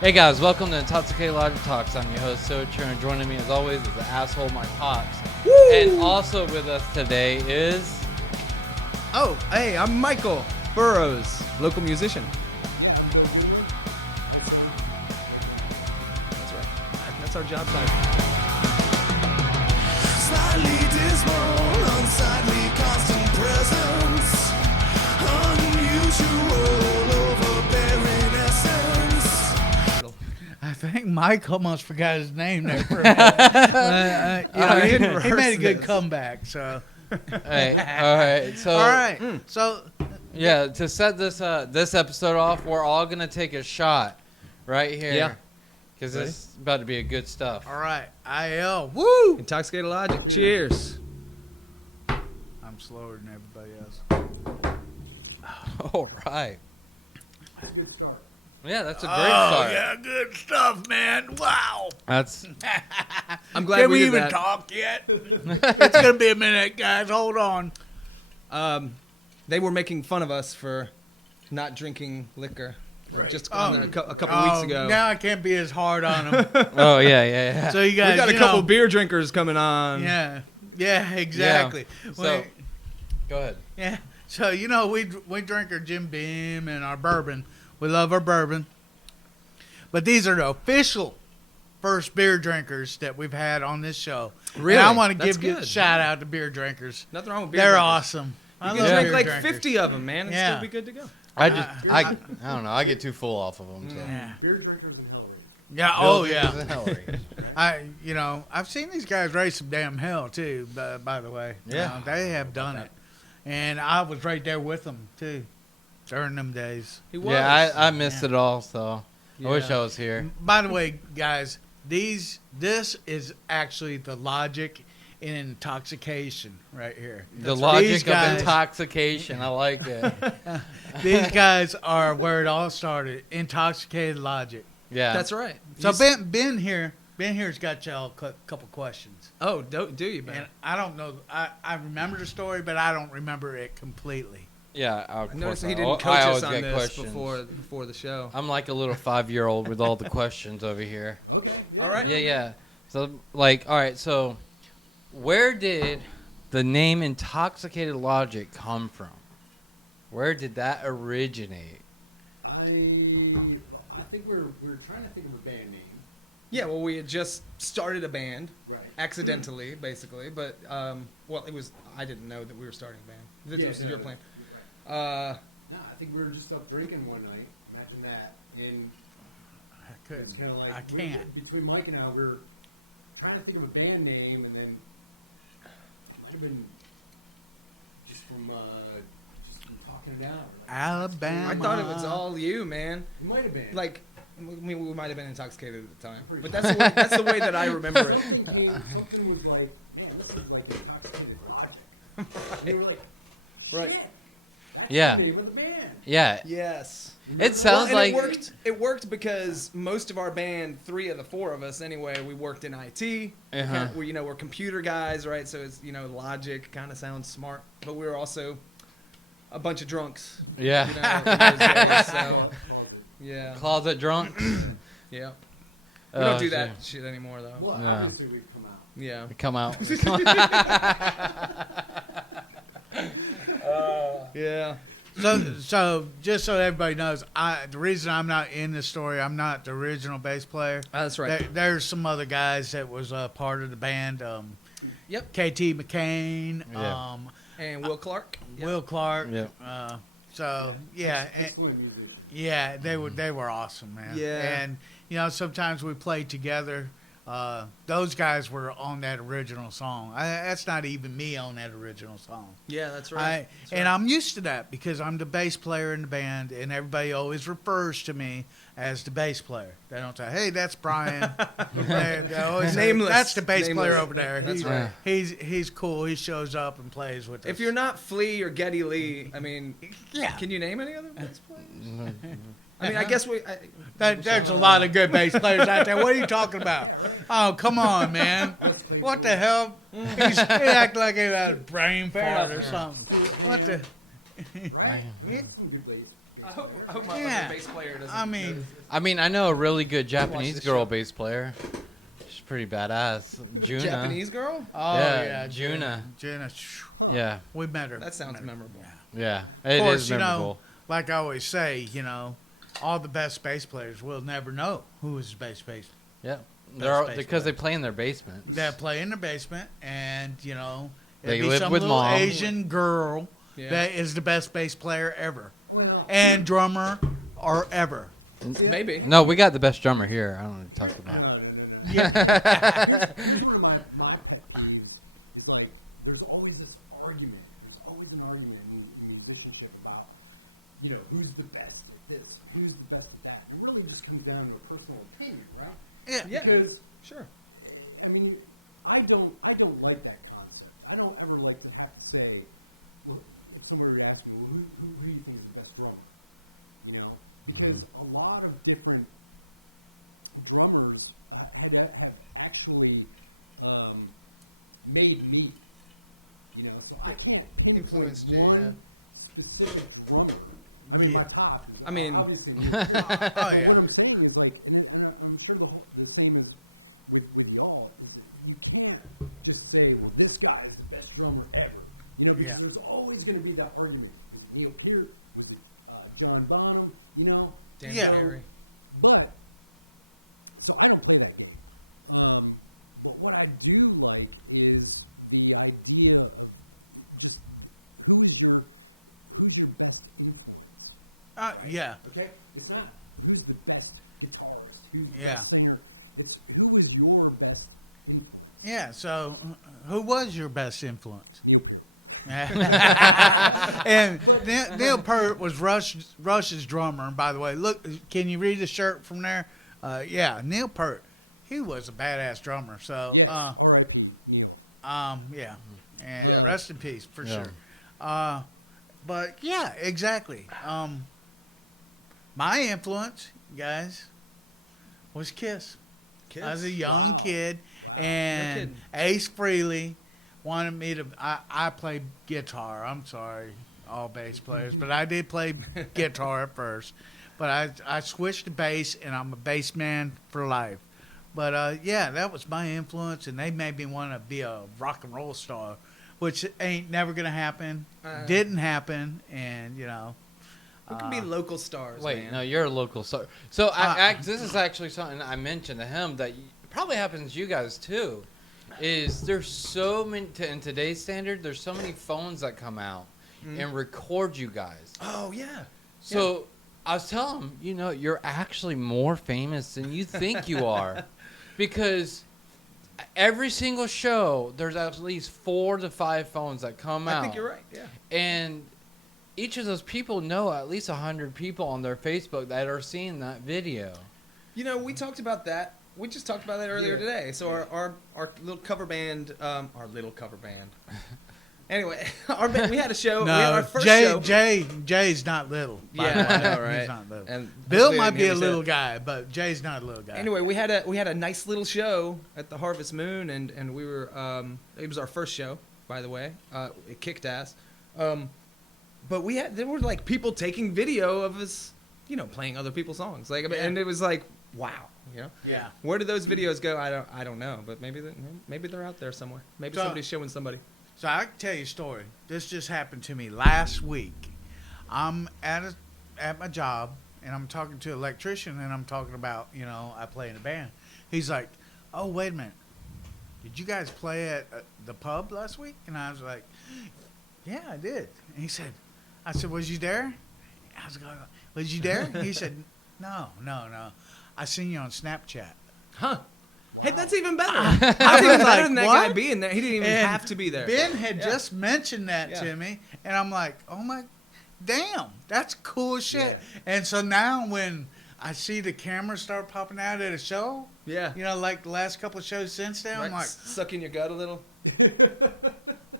Hey guys, welcome to Intoxicated Logic Talks. I'm your host, Socher, and joining me as always is the asshole Mike Pops. Woo! And also with us today is... Oh, hey, I'm Michael Burrows, local musician. That's right. That's our job title. Slightly dismal, unsightly, constant presence, unusual, overbearing essence. I think Mike almost forgot his name there for a minute. He made a good comeback. So, Hey, alright, so yeah, to set this this episode off, we're all going to take a shot right here. Yeah. Because this is about to be a good stuff. all right, IL, woo! Intoxicated Logic. Cheers. I'm slower than everybody else. Alright. Yeah, that's a great start. Yeah, good stuff, man. Wow. That's... I'm glad Can we we did even that. talk yet? It's gonna be a minute, guys. Hold on. They were making fun of us for not drinking liquor just a couple weeks ago. Now I can't be as hard on them. Oh, yeah. So you guys, We got a you couple know, beer drinkers coming on. Yeah, exactly. Yeah. So, Well, go ahead. yeah. So we drink our Jim Beam and our bourbon. We love our bourbon. But these are the official first beer drinkers that we've had on this show. Really? And I want to That's give you a good. shout out to beer drinkers. Nothing wrong with beer They're drinkers. awesome. I You love can drink beer like drinkers. 50 of them, man, and Yeah. still be good to go. I don't know. I get too full off of them. So. Yeah. Beer drinkers and hell. Yeah. Oh yeah. Hillary. I've seen these guys raise some damn hell too. By the way. Yeah. They have done it, and I was right there with them too, during them days. He was. Yeah, I missed it all, so I wish Yeah. I was here. By the way, guys, this is actually the Logic in Intoxication right here. The logic These of guys- intoxication. I like it. These guys are where it all started. Intoxicated Logic. Yeah. That's right. So You s- Ben here's got y'all a couple questions. Oh, do you, man? And I don't know. I remember the story, but I don't remember it completely. Yeah. I noticed he didn't coach us on this before the show. I'm like a little 5-year-old with all the questions over here. All right. Yeah. So, all right. So, where did the name Intoxicated Logic come from? Where did that originate? I think we were trying to think of a band name. Yeah, well, we had just started a band, Right. accidentally, basically. But, well, it was, I didn't know that we were starting a band. This was your plan. No, I think we were just up drinking one night. Imagine that. And I couldn't. it's kind of like I can't. Between Mike and I, we were trying to think of a band name, and then it might have been just from talking it out. Like, Alabama. I thought it was all you, man. it might have been. Like, we might have been intoxicated at the time. But that's the way that I remember it. Something was like, man, this is like Intoxicated Logic. And we were like, Right. shit, that's Yeah. the name of the band. Yeah. Yes. It sounds and like it worked because most of our band, 3 of the 4 of us anyway, we worked in IT. Uh-huh. We're computer guys, right? So it's Logic kind of sounds smart, but we were also a bunch of drunks. Yeah. In those days, so yeah, Closet drunk. yeah. We don't do shit. that shit anymore though. Well, Yeah. obviously we've come out. Yeah. Come out. Yeah. So just so everybody knows, the reason I'm not in this story, I'm not the original bass player. That's right. There's some other guys that was part of the band. Yep. KT McCain, Yeah. And Will Clark. Yep. Will Clark. Yep. So yeah, yeah, they were awesome, man. Yeah. And sometimes we played together. Those guys were on that original song. That's not even me on that original song. Yeah, that's right. And I'm used to that because I'm the bass player in the band, and everybody always refers to me as the bass player. They don't say, "Hey, that's Brian." they always say, Nameless. "That's the bass Nameless. player over there." That's right. He's cool. He shows up and plays with us. If you're not Flea or Geddy Lee, I mean, Yeah. can you name any other bass players? I mean, I guess There's a lot of good bass players out there. What are you talking about? Oh, come on, man. What the hell? He act like he had a brain fart or something. What the? Right? Yeah. Some good plays. I hope my Yeah. other bass player doesn't. I mean, I mean, I know a really good Japanese this girl show. bass player. She's pretty badass. Juna. Japanese girl? Oh Yeah, yeah, Juna. Juna. Yeah, We met her. That sounds memorable. yeah. Of It course, is you know, memorable. like I always say, all the best bass players will never know who is the bass. Yeah, bass because player. they play in their basement. They play in the basement, and it'll They be live some with little mom. Asian girl Yeah. that is the best bass player ever Well, and drummer or ever. Maybe. No, we got the best drummer here. I don't know what to talk no, about. no, no, no. Yeah. Here's one of my pet peeves. It's like there's always this argument. There's always an argument in musicianship about, who's the best at this, who's the best at that. It really just comes down to a personal opinion, right? Yeah. Because Sure. I mean, I don't like that concept. I don't ever like to have to say, well, if somebody asks me, well, who do you think is the best drummer? Because a lot of different drummers have actually made me, so I can't Influenced you, one specific drummer. I mean, Yeah. my top is I mean- obviously, Oh, yeah. What I'm saying is like, and I'm sure the same with y'all. You can't just say this guy is the best drummer ever. Because Yeah. there's always going to be that argument. Is it Neil Peart? Is it John Bonham? Dan Yeah. Carey. But so I don't play that game. But what I do like is the idea of who's your best influence. Yeah. Okay, it's not who's the best guitarist, who's the Yeah. best singer. It's who is your best influence. Yeah. So, who was your best influence? You agree? And Neil Peart was Rush's drummer. And by the way, look, can you read the shirt from there? Yeah, Neil Peart, he was a badass drummer. So, Yeah. Or, yeah, and Yeah. rest in peace for Yeah. sure. But yeah, exactly. My influence, guys, was Kiss. I was a young kid, and kidding. Ace Frehley wanted me to. I played guitar. I'm sorry, all bass players, but I did play guitar at first. But I switched to bass, and I'm a bass man for life. But yeah, that was my influence, and they made me want to be a rock and roll star, which ain't never gonna happen. Didn't happen, and We can be local stars, Wait, man. no, you're a local star. So this is actually something I mentioned to him that probably happens to you guys too. Is there's so many in today's standard? There's so many phones that come out and record you guys. Oh, yeah. So I was telling him, you're actually more famous than you think you are, because every single show there's at least 4 to 5 phones that come out. I think you're right, yeah. And each of those people know at least 100 people on their Facebook that are seeing that video. We talked about that. We just talked about that earlier today. So our little cover band, Anyway, we had a show. we had our first show. Jay's not little. by the Yeah, I way. know, right? He's not little. And Bill hopefully might they be a didn't hear me say little that. guy, but Jay's not a little guy. Anyway, we had a nice little show at the Harvest Moon, and we were it was our first show, by the way. It kicked ass. But there were like people taking video of us, playing other people's songs, and it was like, wow, Yeah. Where did those videos go? I don't know, but maybe they're out there somewhere. Maybe So- somebody's showing somebody. So I can tell you a story. This just happened to me last week. I'm at my job, and I'm talking to an electrician, and I'm talking about, I play in a band. He's like, oh, wait a minute. Did you guys play at the pub last week? And I was like, yeah, I did. And he said, I said, was you there? I was going, was you there? He said, no. I seen you on Snapchat. Huh. Hey, that's even better. That's even better than that guy what? being there. He didn't even And have to be there. Ben had just mentioned that Yeah. to me, and I'm like, oh my, damn, that's cool as shit. And so now when I see the cameras start popping out at a show, Yeah. like the last couple of shows since then, I'm like, sucking your gut a little.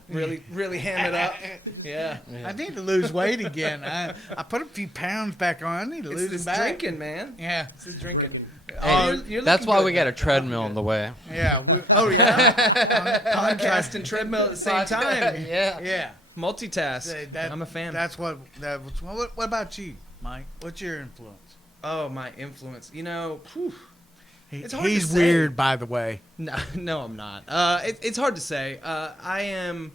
really ham it up. Yeah. I need to lose weight again. I put a few pounds back on. I need to It's lose this them back. drinking, man. Yeah, It's this drinking. Hey, You're that's looking why good, we got a man. treadmill on the way. yeah. Oh yeah. Podcast and treadmill at the same time. Yeah. Yeah. Multitask. I'm a fan. That's what. What about you, Mike? What's your influence? Oh, my influence. You know, whew. It's hard He's to say. weird, by the way. No, I'm not. It's hard to say. I am.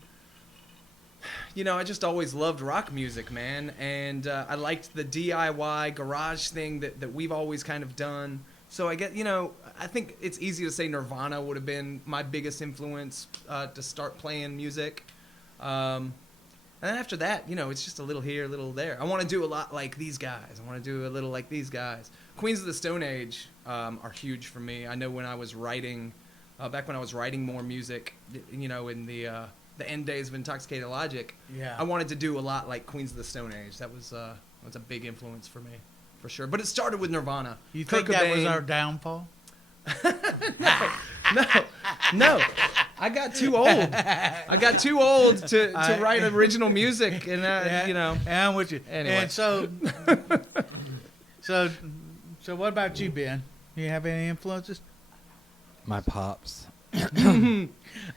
You know, I just always loved rock music, man, and I liked the DIY garage thing that we've always kind of done. So I get, you know, I think it's easy to say Nirvana would have been my biggest influence to start playing music. And then after that, you know, it's just a little here, a little there. I want to do a lot like these guys. I want to do a little like these guys. Queens of the Stone Age are huge for me. I know when I was writing, back when I was writing more music, you know, in the end days of Intoxicated Logic, Yeah. I wanted to do a lot like Queens of the Stone Age. That was a big influence for me, for sure. But it started with Nirvana. You Kurt think that was Cobain. our downfall? No, I got too old. I got too old to write original music, and you know. And I'm with you. Anyway. And so what about you, Ben? You have any influences? My pops. Oh, No,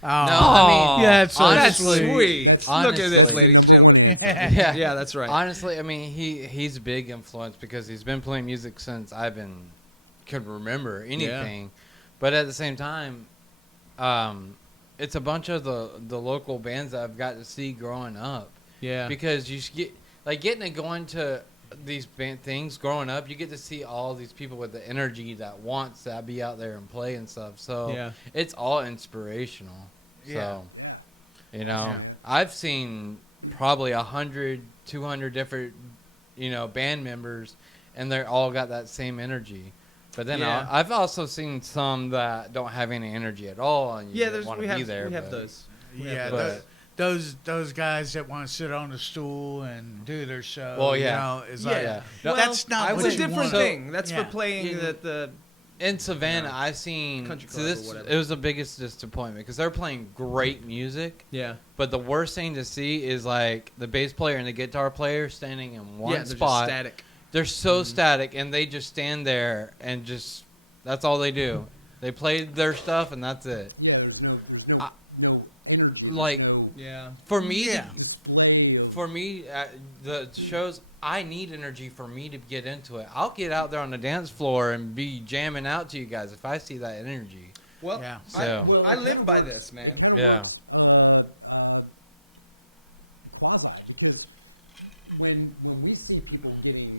I mean, yeah, that's so That's sweet. sweet. Look at this, Honestly. ladies and gentlemen. yeah, Yeah, that's right. Honestly, I mean, he's a big influence because he's been playing music since could remember anything. But at the same time, it's a bunch of the local bands that I've got to see growing up. Yeah. Because you get getting to go into these band things growing up, you get to see all these people with the energy that wants to be out there and play and stuff. So Yeah. it's all inspirational. Yeah. So, you know, Yeah. I've seen probably 100, 200 different, you know, band members, and they're all got that same energy. But then Yeah. I've also seen some that don't have any energy at all, and you Yeah, want we to have be there. we have but- those. Yeah, But- those guys that want to sit on the stool and do their show. Well, yeah. You know, is Yeah. like, Yeah. Well, that's not I what It's a would- you different want. thing. That's Yeah. for playing Yeah. the In Savannah, Yeah. I seen Country so club or this. whatever. It was the biggest disappointment because they're playing great music, yeah. but the worst thing to see is like the bass player and the guitar player standing in one Yeah, they're spot. just static. They're so static, and they just stand there and just that's all they do. They play their stuff, and that's it. Yeah, there's I- no energy. Like no Yeah. for me, Yeah. display of- for me, the shows I need energy for me to get into it. I'll get out there on the dance floor and be jamming out to you guys if I see that energy. Well, Yeah. So I live by this, man. yeah, Because when we see people getting,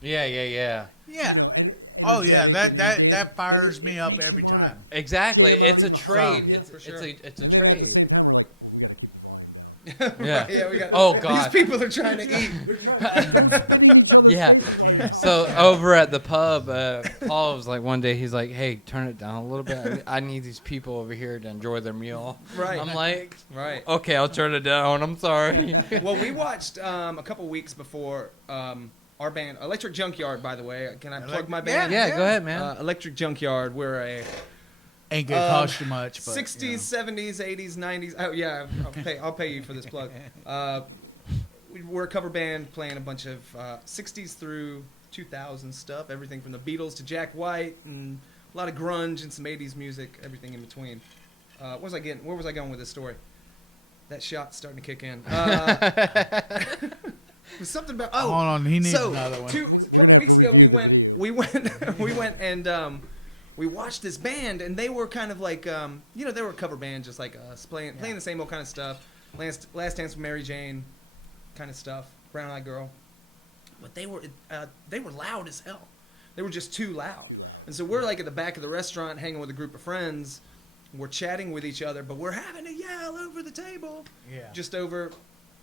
yeah. Yeah. you know, Oh yeah, that fires me up every time. Exactly. It's a trade. So- It's For sure. it's a at the trade. same time, we're like, we gotta keep walking Yeah. Right, yeah, we got. Oh, God. These people are trying to eat. Yeah. So over at the pub, Paul was like one day he's like, "Hey, turn it down a little bit. I need these people over here to enjoy their meal." Right. I'm like, Right. "Okay, I'll turn it down. I'm sorry." Well, we watched a couple weeks before our band, Electric Junkyard. By the way, can I plug my band? Yeah, go ahead, man. Electric Junkyard. We're a Ain't gonna cost you much, but 60s, you know. 70s, 80s, 90s. Oh yeah, I'll pay you for this plug. We're a cover band playing a bunch of 60s through 2000s stuff. Everything from the Beatles to Jack White, and a lot of grunge and some 80s music. Everything in between. Where was I going with this story? That shot's starting to kick in. It was something about Hold on, he needs so another one. a couple weeks ago we went and we watched this band, and they were kind of like you know, they were a cover band just like us, playing the same old kind of stuff, Last Dance with Mary Jane kind of stuff, Brown Eyed Girl, but they were loud as hell. They were just too loud, and so we're like at the back of the restaurant hanging with a group of friends. We're chatting with each other, but we're having to yell over the table, Yeah. just over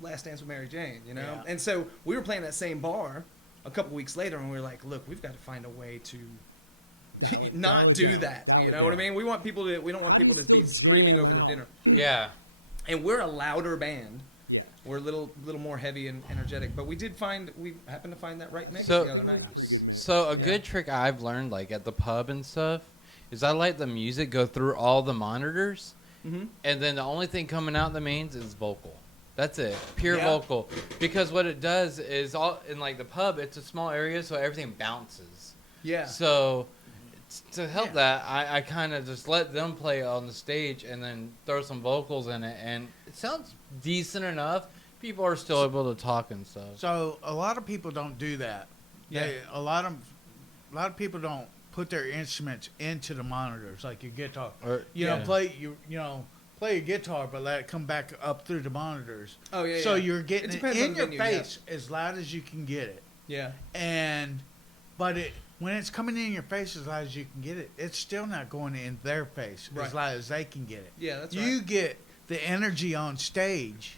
Last Dance with Mary Jane, you know? Yeah. And so we were playing that same bar a couple weeks later, and we were like, look, we've got to find a way to not do that. You know what I mean? We don't want people to be screaming over the dinner. Yeah. And we're a louder band. Yeah. We're a little more heavy and energetic, but we happened to find that right mix So- the other night. So a good trick I've learned, like at the pub and stuff, is I let the music go through all the monitors, Mm-hmm. and then the only thing coming out the mains is vocal. That's it, pure Yeah. vocal. Because what it does is all in like the pub, it's a small area, so everything bounces. Yeah. So to help that, I kind of just let them play on the stage and then throw some vocals in it, and it sounds decent enough. People are still able to talk and stuff. So a lot of people don't do that. Yeah. A lot of of people don't put their instruments into the monitors like your guitar. Or, You know, play your guitar, but let it come back up through the monitors. Oh yeah. So yeah. you're getting it depends on in the your venue, yeah. face as loud as you can get it. Yeah. But when it's coming in your face as loud as you can get it, it's still not going in their face Right. as loud as they can get it. Yeah, that's You right. get the energy on stage,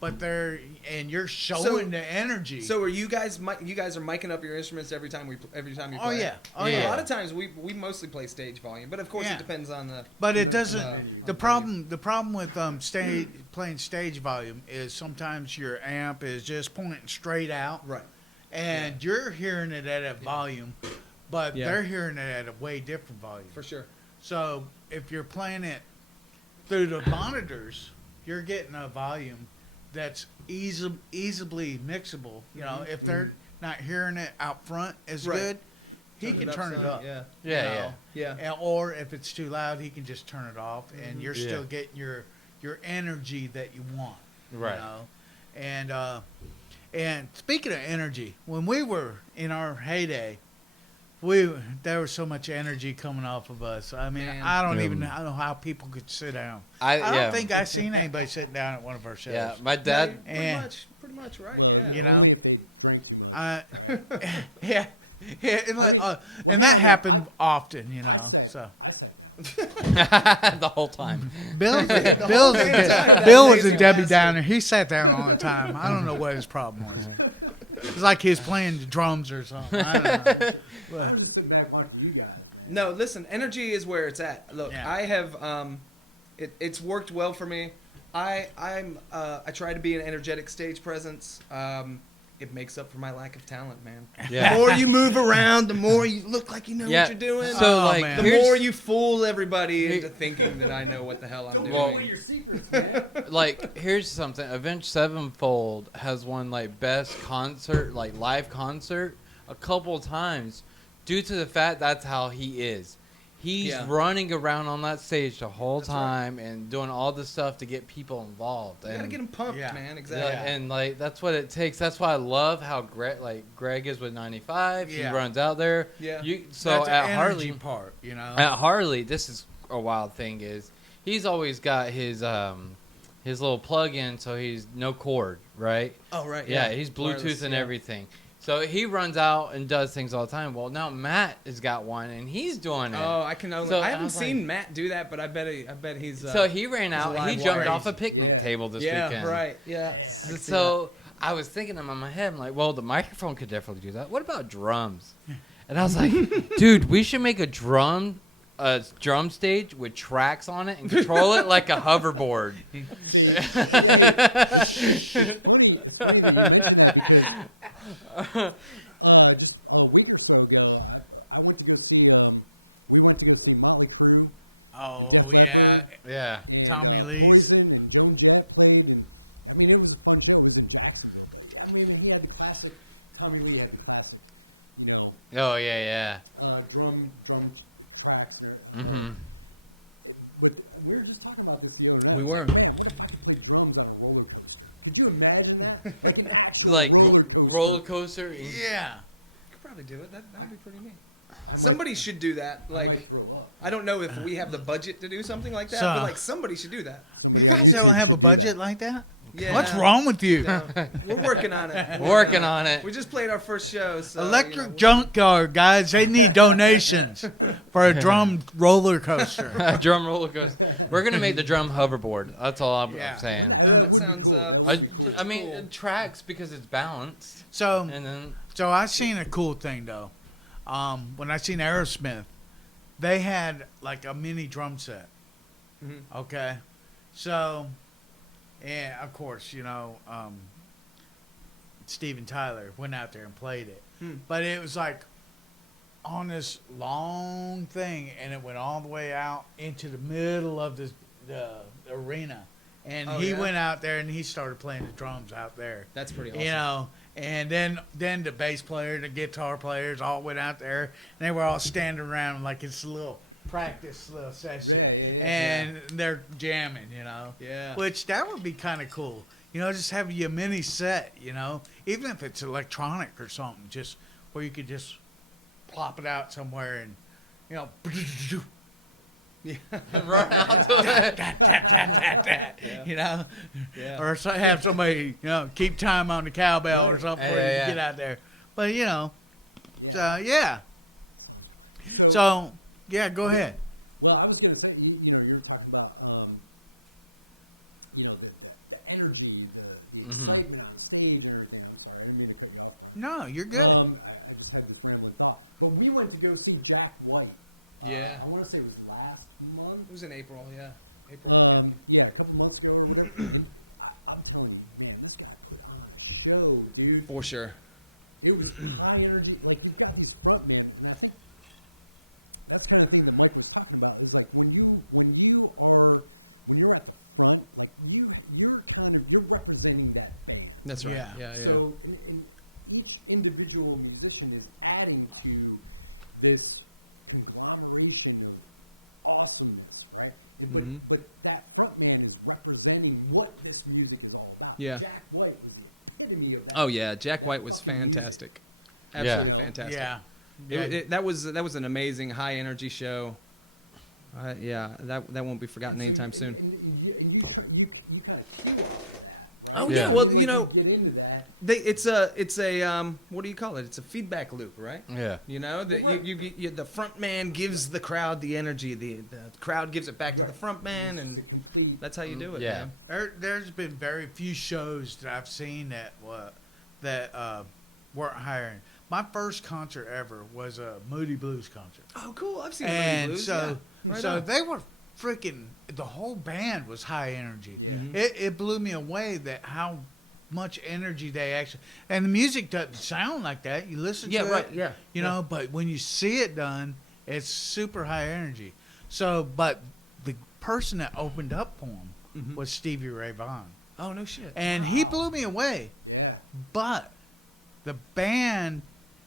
but you're showing the energy. So are you guys? You guys are miking up your instruments every time you play? Oh yeah, A lot of times we mostly play stage volume, but of course Yeah. it depends on the. But it doesn't. on The venue. problem with playing stage volume is sometimes your amp is just pointing straight out, Right. and you're hearing it at a volume, but Yeah. they're hearing it at a way different volume. For sure. So if you're playing it through the monitors, you're getting a volume that's easily mixable. You know, if they're not hearing it out front as Right. good, he can turn it up. Yeah. you Yeah, know. Yeah. Or if it's too loud, he can just turn it off, and you're Yeah. still getting your energy that you want. Right. You know? And speaking of energy, when we were in our heyday, there was so much energy coming off of us. I mean, Man. I don't even know how people could sit down. I yeah. don't think I've seen anybody sitting down at one of our shows. Yeah, my dad. Yeah, And- pretty much right. Yeah. You know, Drink, yeah, and that happened often. You know, so. The whole time. Bill was a Debbie Downer. He sat down all the time. I don't know what his problem was. It's like he was playing the drums or something. I don't know. But, sit back watching you guys. No, listen. Energy is where it's at. Look, Yeah. I have. It's worked well for me. I try to be an energetic stage presence. It makes up for my lack of talent, man. Yeah. The more you move around, the more you look like you know Yeah. what you're doing. So Oh, like, man. the here's- more you fool everybody Here- into thinking that I know what the hell I'm Don't doing. Well- give away your secrets, man. like here's something. Avenged Sevenfold has won like best concert, like live concert, a couple of times, due to the fact that's how he is. He's Yeah. running around on that stage the whole That's right. time and doing all this stuff to get people involved. You gotta And- get them pumped, Yeah. man. yeah, Exactly. and like that's what it takes. That's why I love how Greg is with 95. Yeah. He runs out there. Yeah. So that's the at energy Harley, part, you know. at Harley, this is a wild thing is he's always got his little plug-in, so he's no cord, right? Oh right. Yeah, he's Bluetooth Wireless, and yeah. everything. So he runs out and does things all the time. Well, now Matt has got one and he's doing it. Oh, I can only. So I I haven't was seen like- Matt do that, but I bet he's. So he ran he's out. alive He jumped wire. off a picnic Yeah. table this yeah, weekend. right. Yeah. So I was thinking in my head, I'm like, well, the microphone could definitely do that. What about drums? And I was like, dude, we should make a drum stage with tracks on it and control it like a hoverboard. Just a week or so ago, I went to go see, we went to go see Motley Crue. Oh yeah, Yeah. And, Tommy Lee's. Morrison and Joan Jett played, and I mean, it was fun too. It was exactly. I mean, he had the classic, Tommy Lee had the classic, you know, Oh yeah, drum tracks. Mm-hmm. But we were just talking about this the other day. We were. Play drums on a roller coaster. Could you imagine that? Like roller coaster. Yeah. Could probably do it. That would be pretty neat. Somebody should do that. I Like, might throw up. I don't know if we have the budget to do something like that, So- but like somebody should do that. You guys don't have a budget like that? Yeah. What's wrong with you? No, we're working on it. Working on it. We just played our first show. So, Electric you know, Junkyard, guys. They need donations for a drum roller coaster. Drum roller coaster. We're gonna make the drum hoverboard. That's all I'm Yeah. saying. that sounds. I mean, cool. it tracks because it's balanced, So, and then so I seen a cool thing though. When I seen Aerosmith, they had like a mini drum set. Mhm. Okay, so, and of course, you know, Steven Tyler went out there and played it, but it was like on this long thing, and it went all the way out into the middle of the arena, and Oh, he yeah? went out there and he started playing the drums out there. That's pretty awesome. You know, and then the bass player, the guitar players all went out there, and they were all standing around like it's a little practice little session, and they're jamming, you know. Yeah. Which that would be kind of cool, you know, just have you a mini set, you know, even if it's electronic or something, just where you could just plop it out somewhere and, you know, Run out to it. you know, Yeah. or have somebody, you know, keep time on the cowbell or something before you Yeah. get out there. But you know, so yeah. So yeah, go ahead. Well, I was going to say, you know, you're talking about, you know, the energy, the excitement on stage and everything. I'm sorry, I made a good call. No, you're good. I just had this random thought. But we went to go see Jack White. Yeah. I want to say it was last month. It was in April, yeah. April. Yeah, a couple months ago. I'm telling you, man, Jack was on a show, dude. For sure. It was high energy. Like, he's got this front man. And I think that's the kind of thing that Mike was talking about. Is like when you're at the front, like you're representing that thing. That's right. Yeah. Yeah. So each individual musician is adding to this conglomeration of awesomeness, right? And but that front man is representing what this music is all about. Yeah. Jack White is the epitome of that. Oh yeah, Jack White was fantastic. Absolutely fantastic. Yeah. That was an amazing high energy show. Yeah, that won't be forgotten anytime soon. And you kind of feel that, right? Oh Yeah. yeah, well you know, Get into that. it's a what do you call it? It's a feedback loop, right? Yeah. You know that you the front man gives the crowd the energy, the crowd gives it back to the front man, and that's how you do it. Yeah. Man. There's been very few shows that I've seen that weren't hiring. My first concert ever was a Moody Blues concert, Oh cool, I've seen the Moody and Blues. so yeah. Right so on. they were freaking. The whole band was high energy. Mhm. It blew me away that how much energy they actually, and the music doesn't sound like that. You listen Yeah, to right, it, yeah, you know, but when you see it done, it's super high energy. So, but the person that opened up for him Mhm. was Stevie Ray Vaughan, Oh no shit. and he blew me away. Yeah. But the band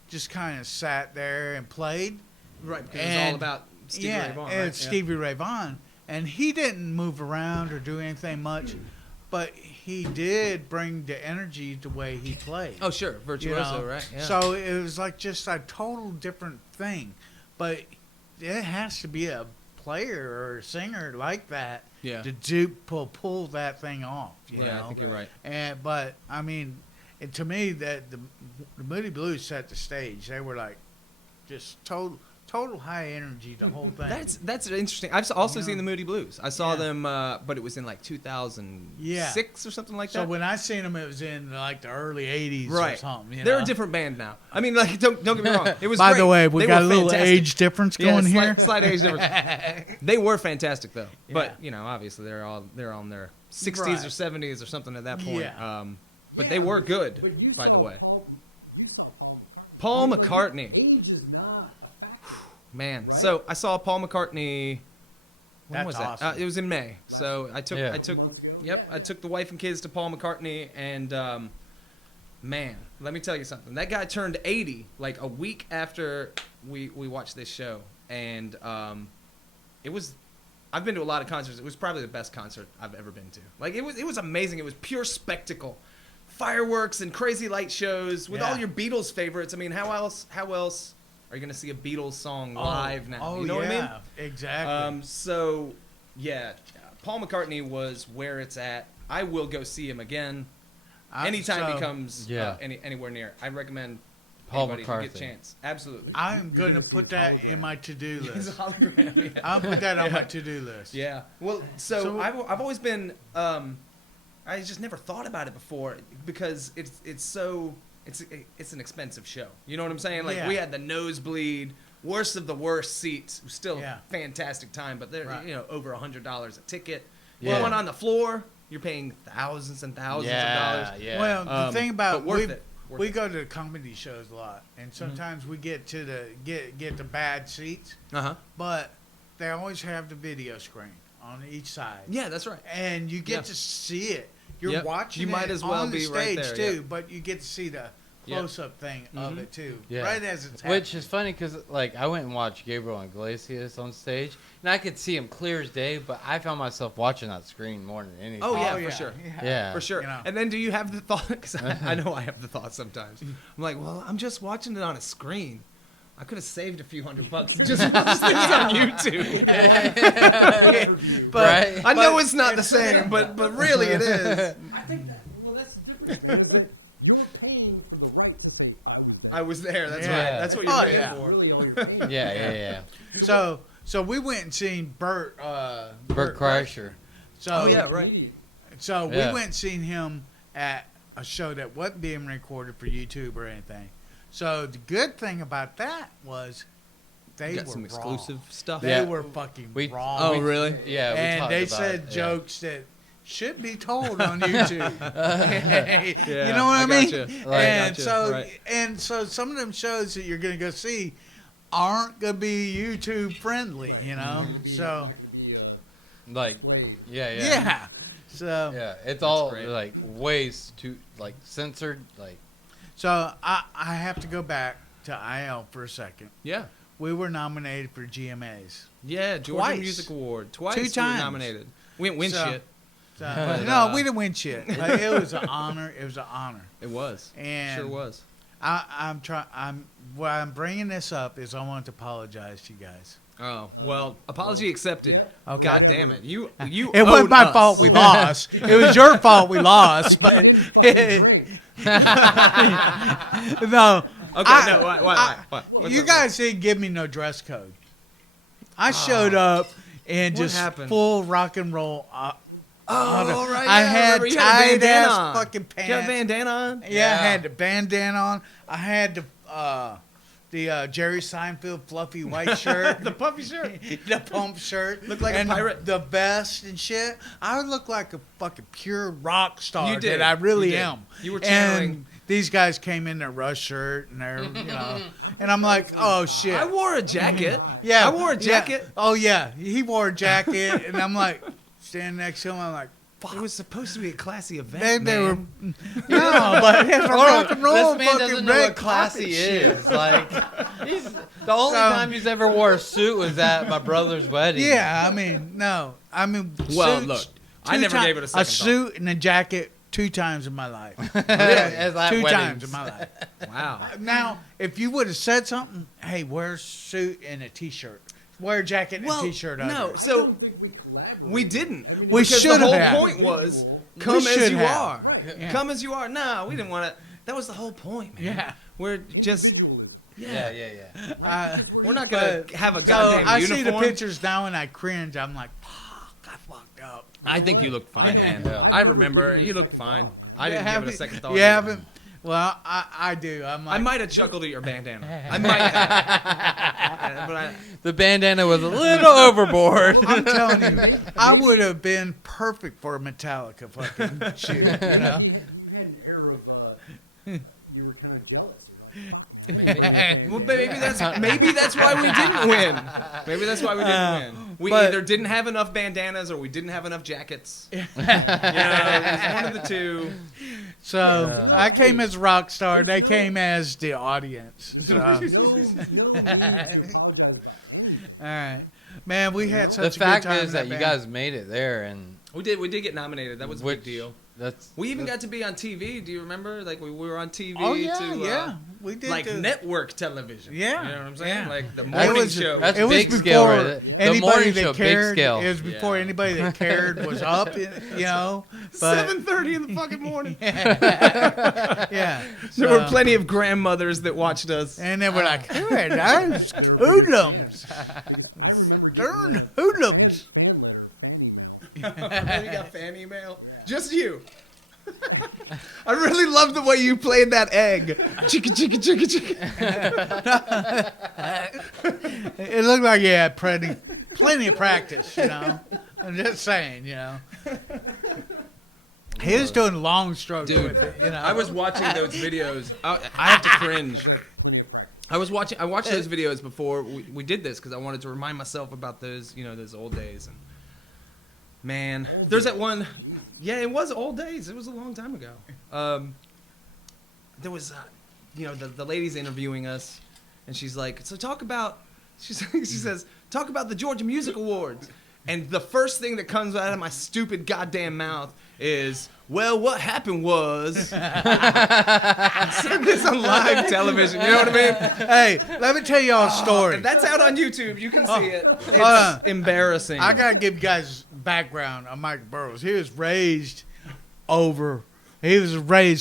just kind of sat there and played. Right, because it's all And- about Stevie yeah, Ray Vaughan. and Right? it's Stevie Ray Vaughan, and he didn't move around or do anything much, but he did bring the energy the way he played. Oh sure, virtuoso, you know? right? Yeah. So it was like just a total different thing, but it has to be a player or a singer like that Yeah. to pull that thing off. You Yeah, know? I think you're right. But I mean, and to me, that the Moody Blues set the stage. They were like just total high energy the whole thing. That's interesting. I've also You know? seen the Moody Blues. I saw Yeah. them, but it was in like 2006 or something like so that. when I seen them, it was in like the early '80s or Right. something. You They're know? a different band now. I mean, like, don't get me wrong. It was By great. the way, we They got a were little fantastic. age difference Yeah, going here. slight age difference. They were fantastic though. Yeah. But you know, obviously they're on their 60s or Right. 70s or something at that point. Yeah. But Yeah, they were good, but you by the saw way. You saw Paul Paul McCartney. Age is not a factor. Man, Right? so I saw Paul McCartney. When That's was that? awesome. It was in May. So I took Yeah. I took Months ago? Yep, Yeah. I took the wife and kids to Paul McCartney, and man, let me tell you something. That guy turned 80 like a week after we watched this show, and it was. I've been to a lot of concerts. It was probably the best concert I've ever been to. Like it was amazing. It was pure spectacle, fireworks and crazy light shows with all Yeah. your Beatles favorites. I mean, how else are you gonna see a Beatles song live now? Oh, you know what I mean? Exactly. So, yeah, Paul McCartney was where it's at. I will go see him again anytime he comes Yeah. anywhere near. I recommend Paul anybody who McCartney. get a chance. Absolutely. I'm going to put that in my to-do He's a list. hologram. Yeah. I'll put that on my to-do list. Yeah. Well, so So- I've always been. I just never thought about it before because it's an expensive show. You know what I'm saying? Like Yeah. we had the nosebleed, worst of the worst seats. It was still Yeah. a fantastic time, but they're Right. over $100 a ticket. Yeah. One on the floor, you're paying thousands and thousands of dollars. Yeah. Well, the thing about but worth it. we go to comedy shows a lot, and sometimes we get to get the bad seats, Uh huh. but they always have the video screen on each side. Yeah, that's right. And you get Yeah. to see it. You're Yep. watching You might it as well on the be right stage there, too, yeah. but you get to see the Yep. close-up thing of it too, Yeah. right as it's Which happening. is funny because, like, I went and watched Gabriel Iglesias on stage, and I could see him clear as day, but I found myself watching that screen more than anything. Oh, yeah, for sure. Yeah. For sure. You know. And then do you have the thought? Because I know I have the thought sometimes. I'm like, well, I'm just watching it on a screen. I could have saved a few $100 to just watch things on YouTube. But Right? I know it's not the same, but really it is. I think that, well, that's the difference, man. But you're paying for the right to pay. I was there. That's Yeah. right. That's what you're Oh, paying yeah. for. Really all you're paying. Yeah. So we went and seen Bert. Bert Kreischer. So Oh yeah, right. So Yeah. we went and seen him at a show that wasn't being recorded for YouTube or anything. So the good thing about that was they Got were some raw. exclusive stuff. They Yeah. were fucking We- raw. Oh really? Yeah, we and talked they about said it, yeah. jokes that should be told on YouTube. Yeah, You know what I mean? gotcha. And Gotcha, so right. and so some of them shows that you're gonna go see aren't gonna be YouTube friendly, you know. So Like, yeah. yeah. So Yeah, it's all great. like ways to like censored. Like, so I have to go back to IL for a second. Yeah. We were nominated for GMAs. Yeah, Georgia Twice. Music Award. Twice 2 we were times. nominated. We didn't win So- shit. So, But, no, we didn't win shit. But it was an honor. It was an honor. It was. And Sure was. Why I'm bringing this up is I want to apologize to you guys. Oh, well, apology accepted. Okay. God damn it. You It owed wasn't my us. fault we lost. It was your fault we lost. But no, Okay, no, what? What's you up? guys didn't give me no dress code. I showed up in What just happened? full rock and roll. Oh, right. I yeah, had remember you had a tight bandana ass on. fucking You had a pants. bandana on? Yeah, I had the bandana on. I had the Jerry Seinfeld fluffy white shirt. The puffy shirt. The pump shirt. Looked like a and pirate. The vest and shit. I look like a fucking pure rock star. You did. That I really You did. am. You were channeling- And these guys came in their Rush shirt and their, you know, and I'm like, oh shit. I wore a jacket. Yeah, I wore a yeah. jacket. Oh yeah, he wore a jacket, and I'm like, standing next to him, I'm like, It was supposed to be a classy event, they were, man. no, but it's a rock and roll this man fucking doesn't know red what classy carpet shit. is. Like, the only So- time he's ever wore a suit was at my brother's wedding. Yeah, I mean, no, I mean, Well, suits, look, I two never gave it a second thought. suit and a jacket 2 times in my life. As at 2 weddings. times in my life. Wow. Now, if you would have said something, hey, wear a suit and a t-shirt, wear a jacket and a t-shirt under. no, it. so we collaborated. we didn't. We Because should the whole have. point was come as should you have. are. Yeah. Come as you are. No, we didn't want to. That was the whole point, man. Yeah. We're just Yeah. we're not gonna But- have a So goddamn I uniform. see the pictures now and I cringe. I'm like, fuck, I fucked up. I think you looked fine, man. Yeah. I remember you looked fine. I didn't give it a second thought. You haven't? Well, I do. I'm like, I might have chuckled at your bandana. I might have. But The bandana was a little overboard. I'm telling you, I would have been perfect for a Metallica fucking shoe. You know? You had an air of you were kind of jealous. You're like, well, maybe that's why we didn't win. Maybe that's why we didn't win. We but- either didn't have enough bandanas or we didn't have enough jackets. You know, it was one of the two. So I came as a rock star. They came as the audience. So, all no need to apologize about it. right, man, we had The such a fact good time. is in that you band. guys made it there, and We did get nominated. That was a big which deal. That's We even got to be on TV. Do you remember? Like we were on TV. Oh yeah, to, yeah, we did. like the- network television. Yeah, You know what I'm saying? yeah. Like the It morning was- show. That's it was big before scale right there. The anybody morning that show, big cared. scale. It was before Yeah. anybody that cared was up. You know, but 7:30 in the fucking morning. yeah, There were so- plenty of grandmothers that watched us. And they were like, "Who are those hoodlums? Darn hoodlums!" Fan letter, Fanny You got fan email? Just you. I really love the way you played that egg. Chicka, chicka, chicka, chicka. It looked like he had plenty of practice. You know, I'm just saying. You know, he was doing long strokes Dude, with it. You know, I was watching those videos. I have to cringe. I watched those videos before we did this because I wanted to remind myself about those, those old days. And man, there's that one. Yeah, it was old days. It was a long time ago. There was, the lady's interviewing us, and she's like, "So talk about." She says, "Talk about the Georgia Music Awards." And the first thing that comes out of my stupid goddamn mouth is, well, what happened was... I said this on live television, you know what I mean? Hey, let me tell y'all a story. And that's out on YouTube. You can see it. It's on. embarrassing. I gotta give you guys background on Mike Burrows. He was raised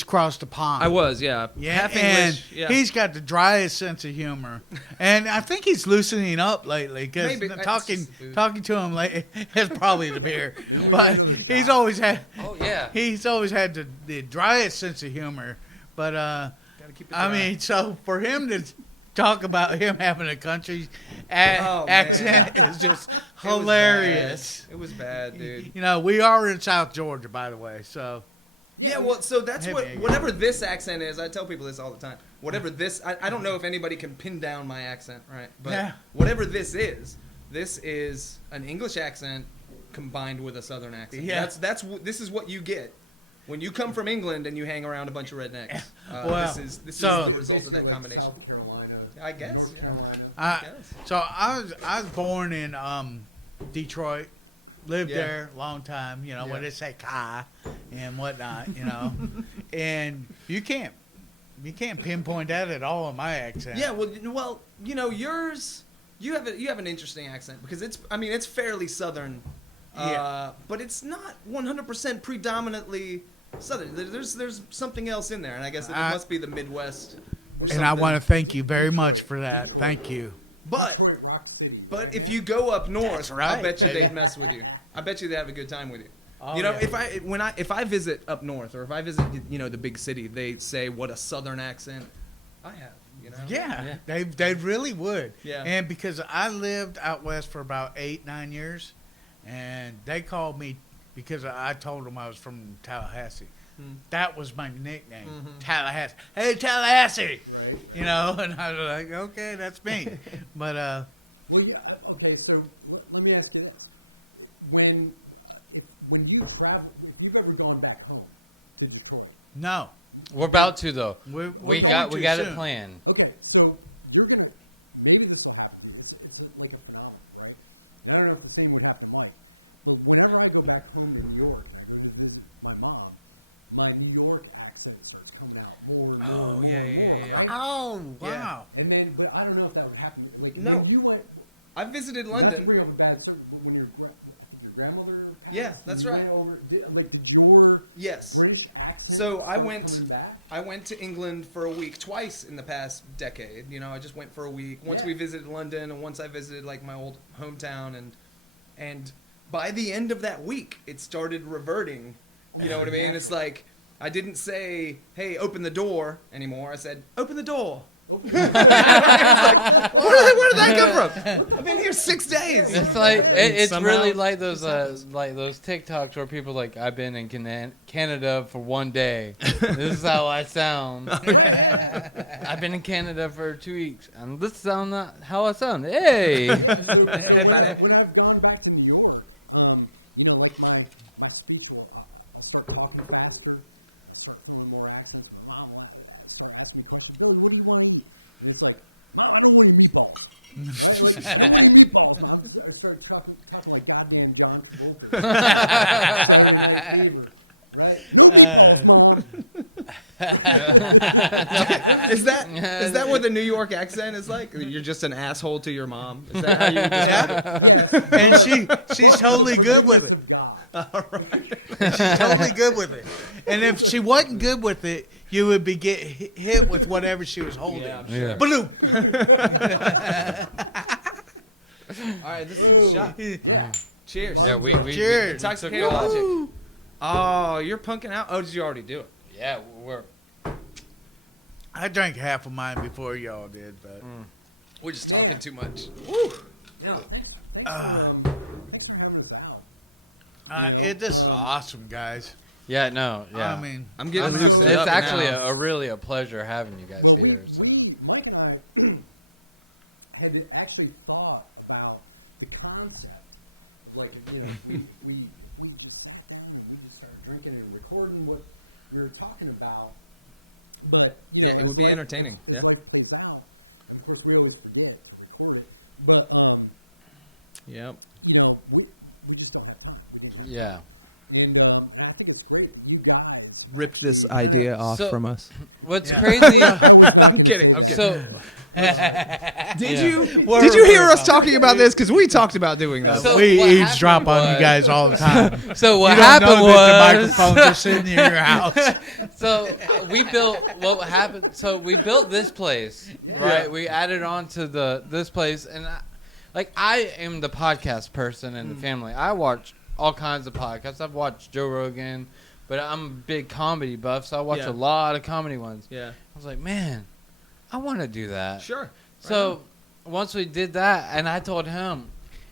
across the pond. I was, yeah. Yeah, Half and English. Yeah. he's got the driest sense of humor, and I think he's loosening up lately because Maybe. talking It's just the booze. talking to him lately is probably the beer, but he's always had the driest sense of humor. But Gotta keep it I dry. mean, so for him to talk about him having a country Oh, accent is just hilarious. It was bad, dude. You know, we are in South Georgia, by the way, so. Yeah, well, so that's Heavy. whatever this accent is. I tell people this all the time. Whatever this, I don't know if anybody can pin down my accent, right? But Yeah. whatever this is an English accent combined with a Southern accent. Yeah. This is what you get when you come from England and you hang around a bunch of rednecks. Well, this is so- the result of that combination. South Carolina, I guess. North Carolina. Yes. So I was born in Detroit, lived Yeah. there a long time. You know when Yeah. they say "Kai" and whatnot. You know, and you can't pinpoint that at all in my accent. Yeah, well, you know, yours. You have an interesting accent because it's fairly Southern, Yeah. but it's not 100% predominantly Southern. There's something else in there, and I guess it must be the Midwest or something. And I want to thank you very much for that. Thank you. But Detroit, Rock City. if you go up north, That's right, I bet you baby. they'd mess with you. I bet you they have a good time with you. Oh, you know, yeah. if I visit up north or if I visit the big city, they say what a Southern accent I have. You know. Yeah, they really would. Yeah. And because I lived out west for about 8-9 years, and they called me because I told them I was from Tallahassee. That was my nickname, Tallahassee. Hey, Tallahassee! Right. You know, and I was like, okay, that's me. But Well, yeah, okay, so let me ask you, when you travel, if you've ever gone back home to Detroit, no, We're about to though. we're We going got to it soon. planned. okay, so you're gonna, maybe this will happen, it's like a phenomenon, right? I don't know if the same would happen twice, but whenever I go back home to New York, I go to visit my mom, my New York accent starts coming out more and more. Oh, and yeah, more yeah, and yeah, more. yeah. Oh, Yeah. wow. And then, but I don't know if that would happen. Like, No. when you went, I visited that's London. where you have a bad start, but when your grandmother passed, Yeah, that's you right. went over, did your Yes. British accent So I start went- coming back? I went to England for a week twice in the past decade. You know, I just went for a week. Once Yeah. we visited London, and once I visited like my old hometown, and by the end of that week, it started reverting. You know what I mean? It's like I didn't say, "Hey, open the door" anymore. I said, "Open the door." It's like, where did that come from? I've been here 6 days. It's like it's Somehow really like those TikToks where people like I've been in Canada for 1 day. This is how I sound. I've been in Canada for 2 weeks, and this is how I sound. Hey. Hey, buddy. When I've gone back to New York, you know, like my speech will start talking faster, start throwing more action. What do you want to eat? And it's like, I don't want to eat that. I started talking like goddamn John. Is that what the New York accent is like? You're just an asshole to your mom. Is that how you describe it? And she's totally good with it. She's totally good with it. And if she wasn't good with it, you would be get hit with whatever she was holding. Yeah, I'm Yeah. Bloop. All right, this is a shot. Cheers. Yeah, we Cheers. Intoxicated Logic. Oh, you're punking out? Oh, did you already do it? Yeah, we're I drank half of mine before y'all did, but We're just talking too much. No, thanks for having us out. this is awesome, guys. yeah no yeah. I mean, I'm getting I'm loosened It's up actually now. a really a pleasure having you guys here. So. Mike and I had actually thought about the concept of like, you know, we just sat down and we just started drinking and recording what we were talking about. But you Yeah, know, it would be entertaining. Yeah. What it takes out, and of course we always forget to record it. But Yep. you know, you just don't have fun. Yeah. And I think it's great. You guys. Ripped this idea off So- from us. What's crazy? I'm kidding. So, Did Yeah. you hear us talking about this? Because we talked about doing this. So we what eavesdrop happened on you was- guys all the time. so what you don't happened know was that the microphones are sitting in your house. So we built what happened. So we built this place, right? Yeah. We added on to this place, and I am the podcast person in the family. I watch all kinds of podcasts. I've watched Joe Rogan, but I'm a big comedy buff, so I watch Yeah. a lot of comedy ones. Yeah. I was like, man, I want to do that. Sure. So once we did that, and I told him,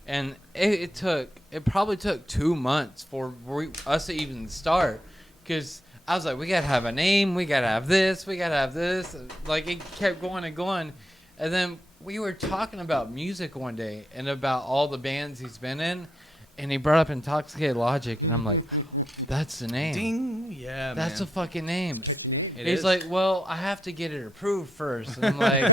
and it probably took 2 months for us to even start, because I was like, we gotta have a name, we gotta have this, we gotta have this. Like it kept going and going, and then we were talking about music one day and about all the bands he's been in, and he brought up Intoxicated Logic, and I'm like, that's the name. Ding. Yeah, That's a man. fucking name. It He's is. like, well, I have to get it approved first. And I'm like,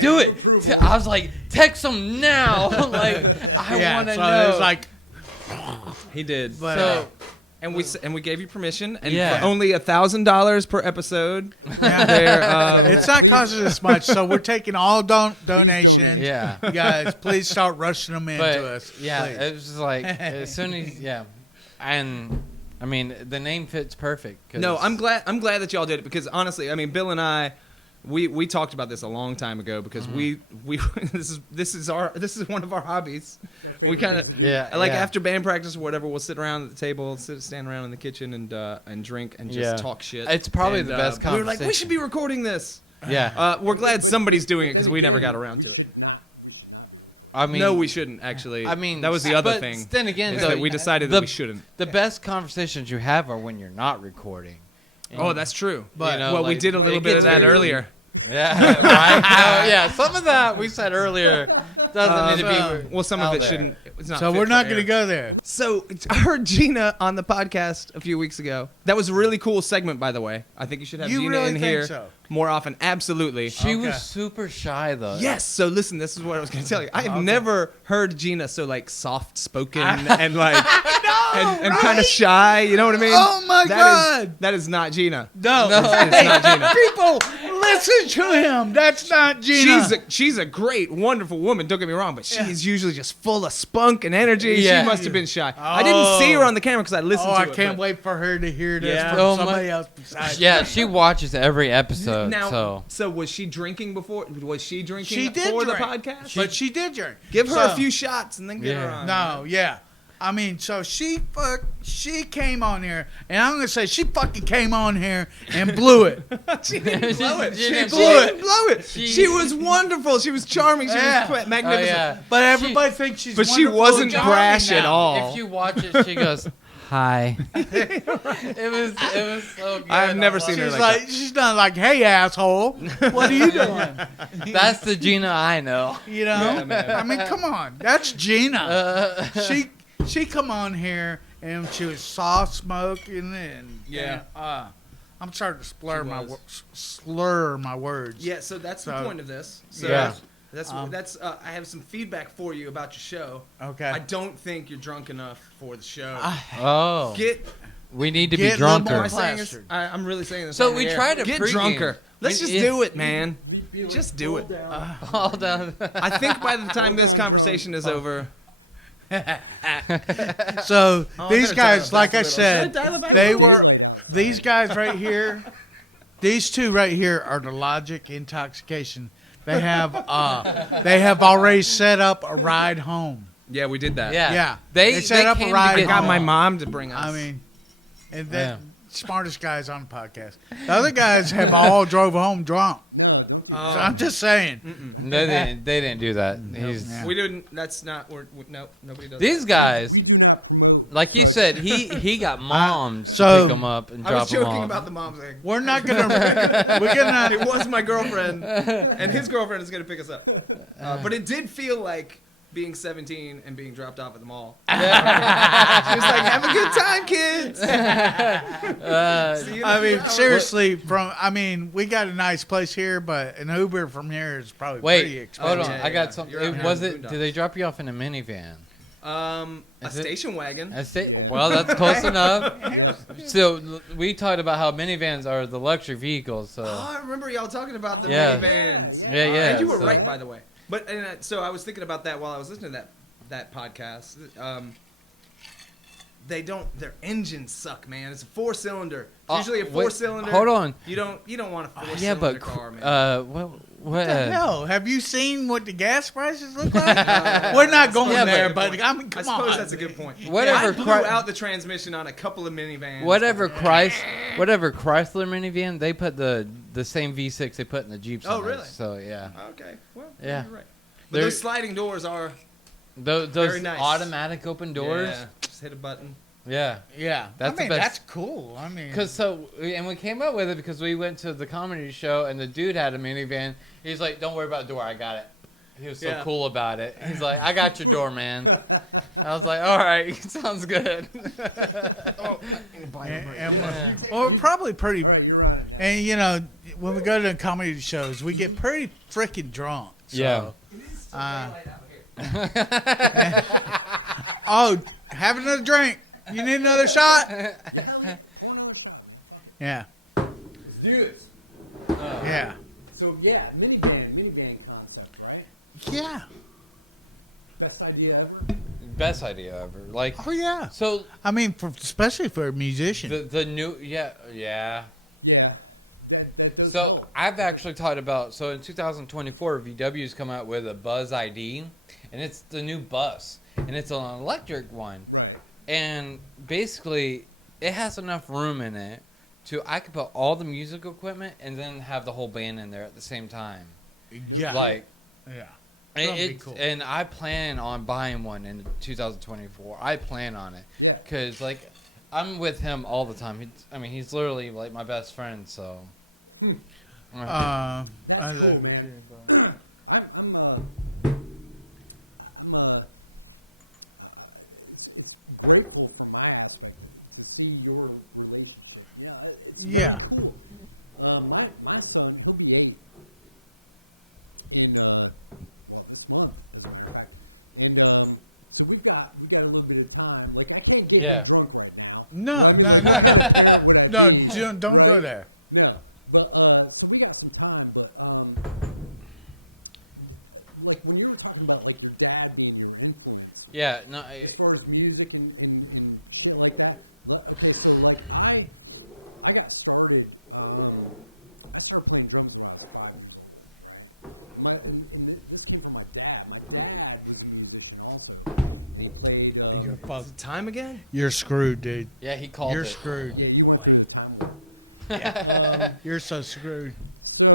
do it. I was like, text him now. Like, I want to so know. it's like, He did. but, so, And we gave you permission, and Yeah. for only $1,000 per episode. yeah. There, It's not costing us much, so we're taking all donations. yeah. You guys, please start rushing them into But, us. yeah, please. it was just like, as soon as, yeah. And, I mean, the name fits perfect. 'cause- no, I'm glad that y'all did it, because honestly, I mean, Bill and I, we talked about this a long time ago, because we this is one of our hobbies. We kind of after band practice or whatever, we'll sit around at the table, stand around in the kitchen and drink and just Yeah. talk shit. It's probably And, the best we were like, we conversation. should be recording this. Yeah. We're glad somebody's doing it, because we never got around to it. I mean, No, we shouldn't actually. I mean, that was the other but thing. Then again, Is though, that we decided that we shouldn't. The best conversations you have are when you're not recording. Oh, that's true. But, you know, well, we like, did a little it bit of gets that very earlier. Yeah, right. No, yeah, some of that we said earlier doesn't need to be. Well, some out of it there. shouldn't. It's not. So fit we're not for going to air. go there. So I heard Gina on the podcast a few weeks ago. That was a really cool segment, by the way. I think you should have You Gina really in think here so? more often. Absolutely. She Okay. was super shy though. Yes. So listen, this is what I was going to tell you. I have never heard Gina so like soft spoken and like and kind of shy. You know what I mean? Oh, my God. That is not Gina. No, It's not Gina. people, listen to him. That's not Gina. She's a great, wonderful woman. Don't get me wrong, but she's usually just full of spunk and energy. Yeah. She must have been shy. I didn't see her on the camera because I listened Oh, to I it. can't but- wait for her to hear this Yeah. from Oh, somebody my- else besides Yeah, she watches every episode. Now, so was she drinking before? Was she drinking She did for drink, the podcast? but she did drink. Give her So- a few shots and then get her Yeah. on. No, yeah. I mean, so she came on here, and I'm gonna say she fucking came on here and blew it. She didn't blow it. She She didn't blew blow it. Blow it. She was wonderful. She was charming. She Yeah. was oh, magnificent. yeah. But everybody thinks she's But she wonderful wasn't and charming brash at now. all. If you watch it, she goes, "Hi." it was so good. I've never I seen love her She's like like, she's not like, hey asshole, what are you doing? it. That's the Gina I know. You know? Yeah, man. I mean, come on, that's Gina. Uh, She come on here and she was soft smoking and Yeah. I'm starting to slur She my was. slur my words. Yeah, so that's the So- point of this. So Yeah. that's I have some feedback for you about your show. Okay. I don't think you're drunk enough for the show. oh, Get we need to Get be a little drunker. more I'm saying this- plastered. I'm really saying this. So on we the air. tried to get pregame. drunker. Let's We- just it- do it, man. Just do it. All down. I think by the time this conversation is over, So Oh, these I better dial guys, it like back a I little. said, Should I dial it back they a were these guys right here. These two right here are the Logic Intoxication. They have already set up a ride home. yeah, we did that. Yeah. Yeah. They They set up a came to ride I get- got my mom to bring us. I mean, and the Yeah. smartest guys on the podcast. The other guys have all drove home drunk. So I'm just saying. No, they didn't do that. He's, Yeah. we didn't. That's not. No, nobody does. These guys, like you said, he got moms so- to pick him up and I drop was him joking off. about the mom thing. We're not gonna. We're gonna. It was my girlfriend, and his girlfriend is going to pick us up. But it did feel like being 17 and being dropped off at the mall. She was like, "Have a good time, kids." See you in a I few mean, hours. seriously, we got a nice place here, but an Uber from here is probably pretty Wait, expensive. hold on. Yeah, I got yeah. something. You're out Was in the it? boondocks. Did they drop you off in a minivan? A Is it- station wagon. Well, that's close enough. So we talked about how minivans are the luxury vehicles. So Oh, I remember y'all talking about the Yeah. minivans. Yeah, yeah, And you were so- right, by the way. But so I was thinking about that while I was listening to that podcast. Their engines suck, man. It's a 4-cylinder. It's usually a wait, 4-cylinder. hold on. You don't want a 4-cylinder yeah, but car, man. what What the hell? Have you seen what the gas prices look like? We're not going Yeah, there, but- but I mean, I come suppose on. that's a good point. Whatever I blew out the transmission on a couple of minivans. whatever Chrysler minivan, they put the same V6 they put in the Jeeps. Oh, on those. really? So yeah, Okay, well, Yeah. you're right. But They're- those sliding doors are those Very nice. automatic open doors. Yeah, just hit a button. Yeah. Yeah, That's the I mean, best. that's cool. I mean, And we came up with it because we went to the comedy show and the dude had a minivan. He's like, "Don't worry about the door, I got it." He was so Yeah. cool about it. He's like, "I got your door, man." I was like, "All right, sounds good." we're probably pretty. And you know, when we go to the comedy shows, we get pretty freaking drunk. So, Yeah. Oh, have another drink. You need another shot? Yeah. Dudes. Yeah. So yeah, minivan concept, right? Yeah. Best idea ever. Best idea ever. Like, Oh yeah. so I mean, especially for a musician. the new yeah. Yeah. Those So I've actually talked about, so in 2024 VW's come out with a Buzz ID, and it's the new bus, and it's an electric one, right. and basically it has enough room in it to I could put all the music equipment and then have the whole band in there at the same time. Yeah. Like yeah. That'd be it's cool. and I plan on buying one in 2024. I plan on it Yeah. because like I'm with him all the time. He's literally like my best friend. So. I That's love cool, it. man. I'm grateful for that to see your relationship. Yeah. My son, he'll be 8 in 1 and so we got a little bit of time. Like I can't get Yeah. him drunk right now. No. Don't go there. No, but so we got some time. But like when you were talking about like your dad and your influence, Yeah. No. as far as music and shit like that. Okay, so like I got started. I started playing drums when I was 5. And it came from my dad. My dad actually used music also. He played. Is it time again? You're screwed, dude. Yeah, he called You're it. screwed. Yeah, he wanted to get time. You're so screwed. So I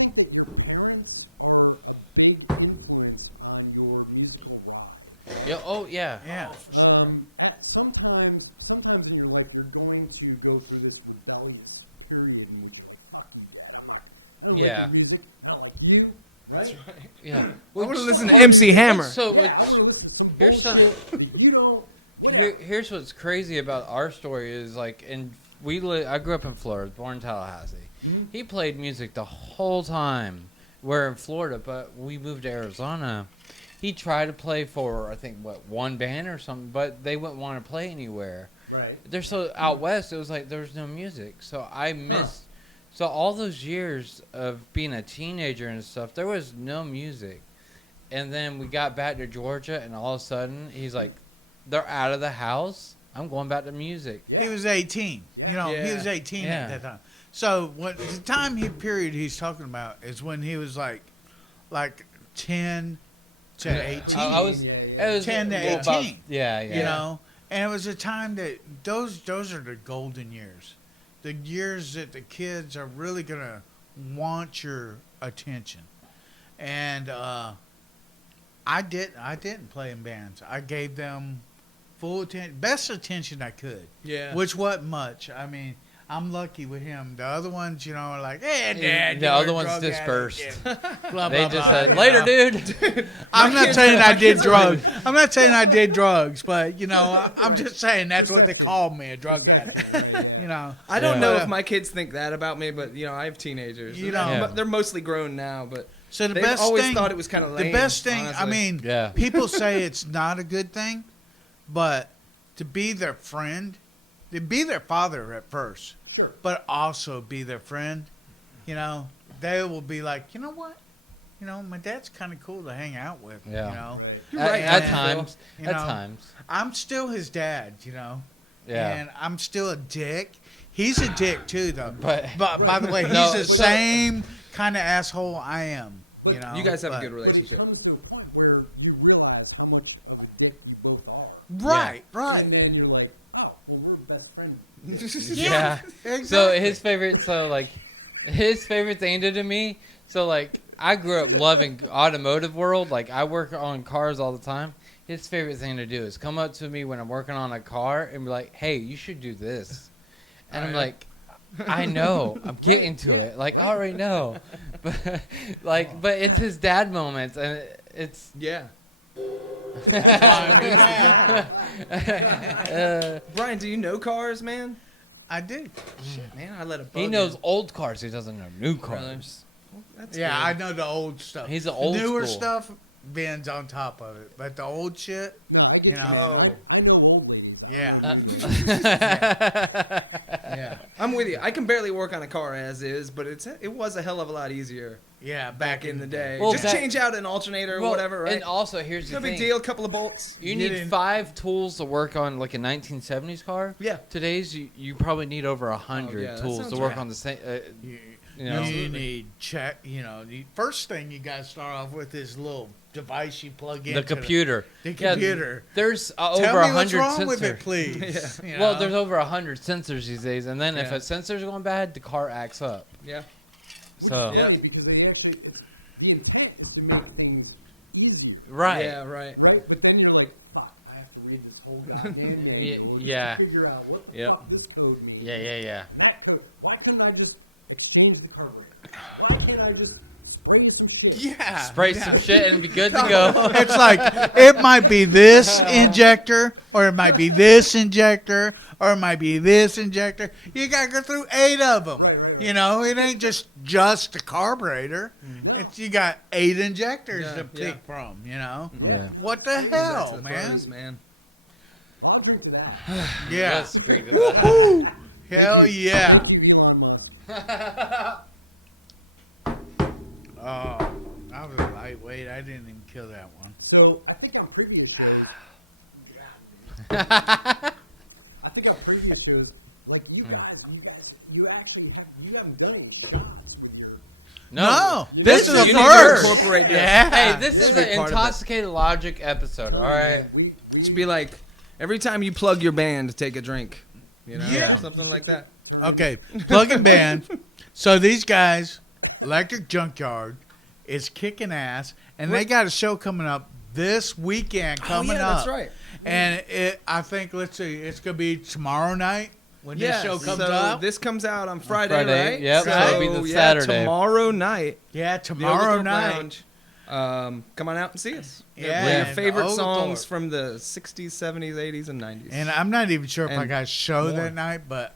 think that your parents are a big influence on your musical life. Yeah. Oh yeah. Yeah. Sometimes in your life you're going to go through this rebellious period and you're like, fuck you, Dad. I don't Yeah. like music, not like you, right? Yeah. I want to listen to MC Hammer. So Yeah, what's, I wanna listen to some here's some- bullshit that you don't. here's what's crazy about our story is like, I grew up in Florida, born in Tallahassee. He played music the whole time. We're in Florida, but we moved to Arizona. He tried to play for I think one band or something, but they wouldn't want to play anywhere. Right. They're so out west. It was like there was no music, so I missed. So all those years of being a teenager and stuff, there was no music. And then we got back to Georgia, and all of a sudden, he's like, they're out of the house. I'm going back to music. He was 18. You know, he Yeah. was 18 Yeah. at that time. So what the time period he's talking about is when he was like 10 to 18. I was, Yeah, it was 10 to well, about- 18. yeah. You know, and it was a time that those are the golden years, the years that the kids are really gonna want your attention. And I didn't play in bands. I gave them full attention, best attention I could. Yeah. Which wasn't much. I mean, I'm lucky with him. The other ones, you know, are like, hey, Dad. The you're other a ones drug addict," dispersed. and blah, They blah, just blah, said, you later, know. dude. I'm not saying I did drugs. I'm not saying I did drugs, but you know, I'm just saying that's what they called me, a drug addict. You know, I don't Yeah. know But, if my kids think that about me, but I have teenagers. You know. Yeah. They're mostly grown now, but So the They've best always thing, thought it was kind of lame. the best thing. I honestly. mean, Yeah. people say it's not a good thing, but to be their friend, to be their father at first, Sure. but also be their friend. You know, they will be like, you know what? You know, my dad's kind of cool to hang out with. Yeah. You know, Right. You're right, At man. times. You At know, times. I'm still his dad. You know. Yeah. And I'm still a dick. He's a dick too, though. But- But by the way, he's No, the so- same kind of asshole I am. You know. You guys have a but- good But relationship. it comes to a point where you realize how much of a dick you both are. Right. Right. And then you're like, oh, well, we're best friends. Yeah. Exactly. So his favorite thing to do to me. So like I grew up loving automotive world. Like I work on cars all the time. His favorite thing to do is come up to me when I'm working on a car and be like, "Hey, you should do this," and I'm like, "I know, I'm getting to it. Like I already know," but but it's his dad moments, and it's Yeah. That's why I do that. Brian, do you know cars, man? I do. Shit, man, I let a bug he in. knows old cars. He doesn't know new Really? cars. That's Yeah, I good. know the old stuff. He's an old newer school. stuff. Ben's on top of it, but the old shit, No, I you get- know. I know old ladies. Yeah, yeah, I'm with you. I can barely work on a car as is, but it was a hell of a lot easier yeah. back in the day. Well, Just that- change out an alternator or Well, whatever, right? And also, here's No the big thing. deal. A couple of bolts. You Get need in. 5 tools to work on like a 1970s car. Yeah. Today's you probably need over 100 yeah, that tools sounds to work right. on the same. You, You know? you need check. You know, the first thing you got to start off with is a little device you plug in. The computer. The Yeah, computer. there's Tell over me what's 100 wrong sensors. with it, please. You Well, know? there's over 100 sensors these days, and then if Yeah. a sensor's going bad, the car acts up. Yeah. So Yeah. Because they actually, the intent is to make things easier, right. Yeah, right. right? But then you're like, fuck, I have to read this whole goddamn thing. Yeah. Figure out what the Yep. fuck this code means. Yeah. And that code, why couldn't I just exchange the carburetor? Why can't I just spray some shit? yeah. Spray some shit and be good to go. It's like it might be this injector, or it might be this injector, or it might be this injector. You gotta go through 8 of them. Right. You know, it ain't just the carburetor. It's you got 8 injectors Yeah, to pick from. You know, Yeah. what the Give that hell, to the man? bros, man. Well, I'll drink to that. Yeah, Let's drink to that. Woo-hoo. Hell yeah. You came on Oh, I was a lightweight. I didn't even kill that one. So I think on previous shows, I think on previous shows, like you guys, you actually you haven't done it. No, This is is a you need to first. incorporate this. Yeah. Hey, this This is should be an part of it. intoxicated logic episode. All right. It should be like every time you plug your band, take a drink. You know, Yeah. something like that. Okay, plug and band. So these guys, Electric Junkyard, is kicking ass, and they got a show coming up this weekend. Coming up, that's right. And I think, let's see, it's gonna be tomorrow night when this show comes so up. This comes out on Friday, Friday, right? yep, So, so it'll be the yeah, Saturday. Tomorrow night. Yeah, the tomorrow Oglethorpe night. Lounge. Come on out and see us. Yeah, Play your and favorite Oglethorpe. songs from the 60s, 70s, 80s, and 90s. And I'm not even sure if I And got a show more. that night, but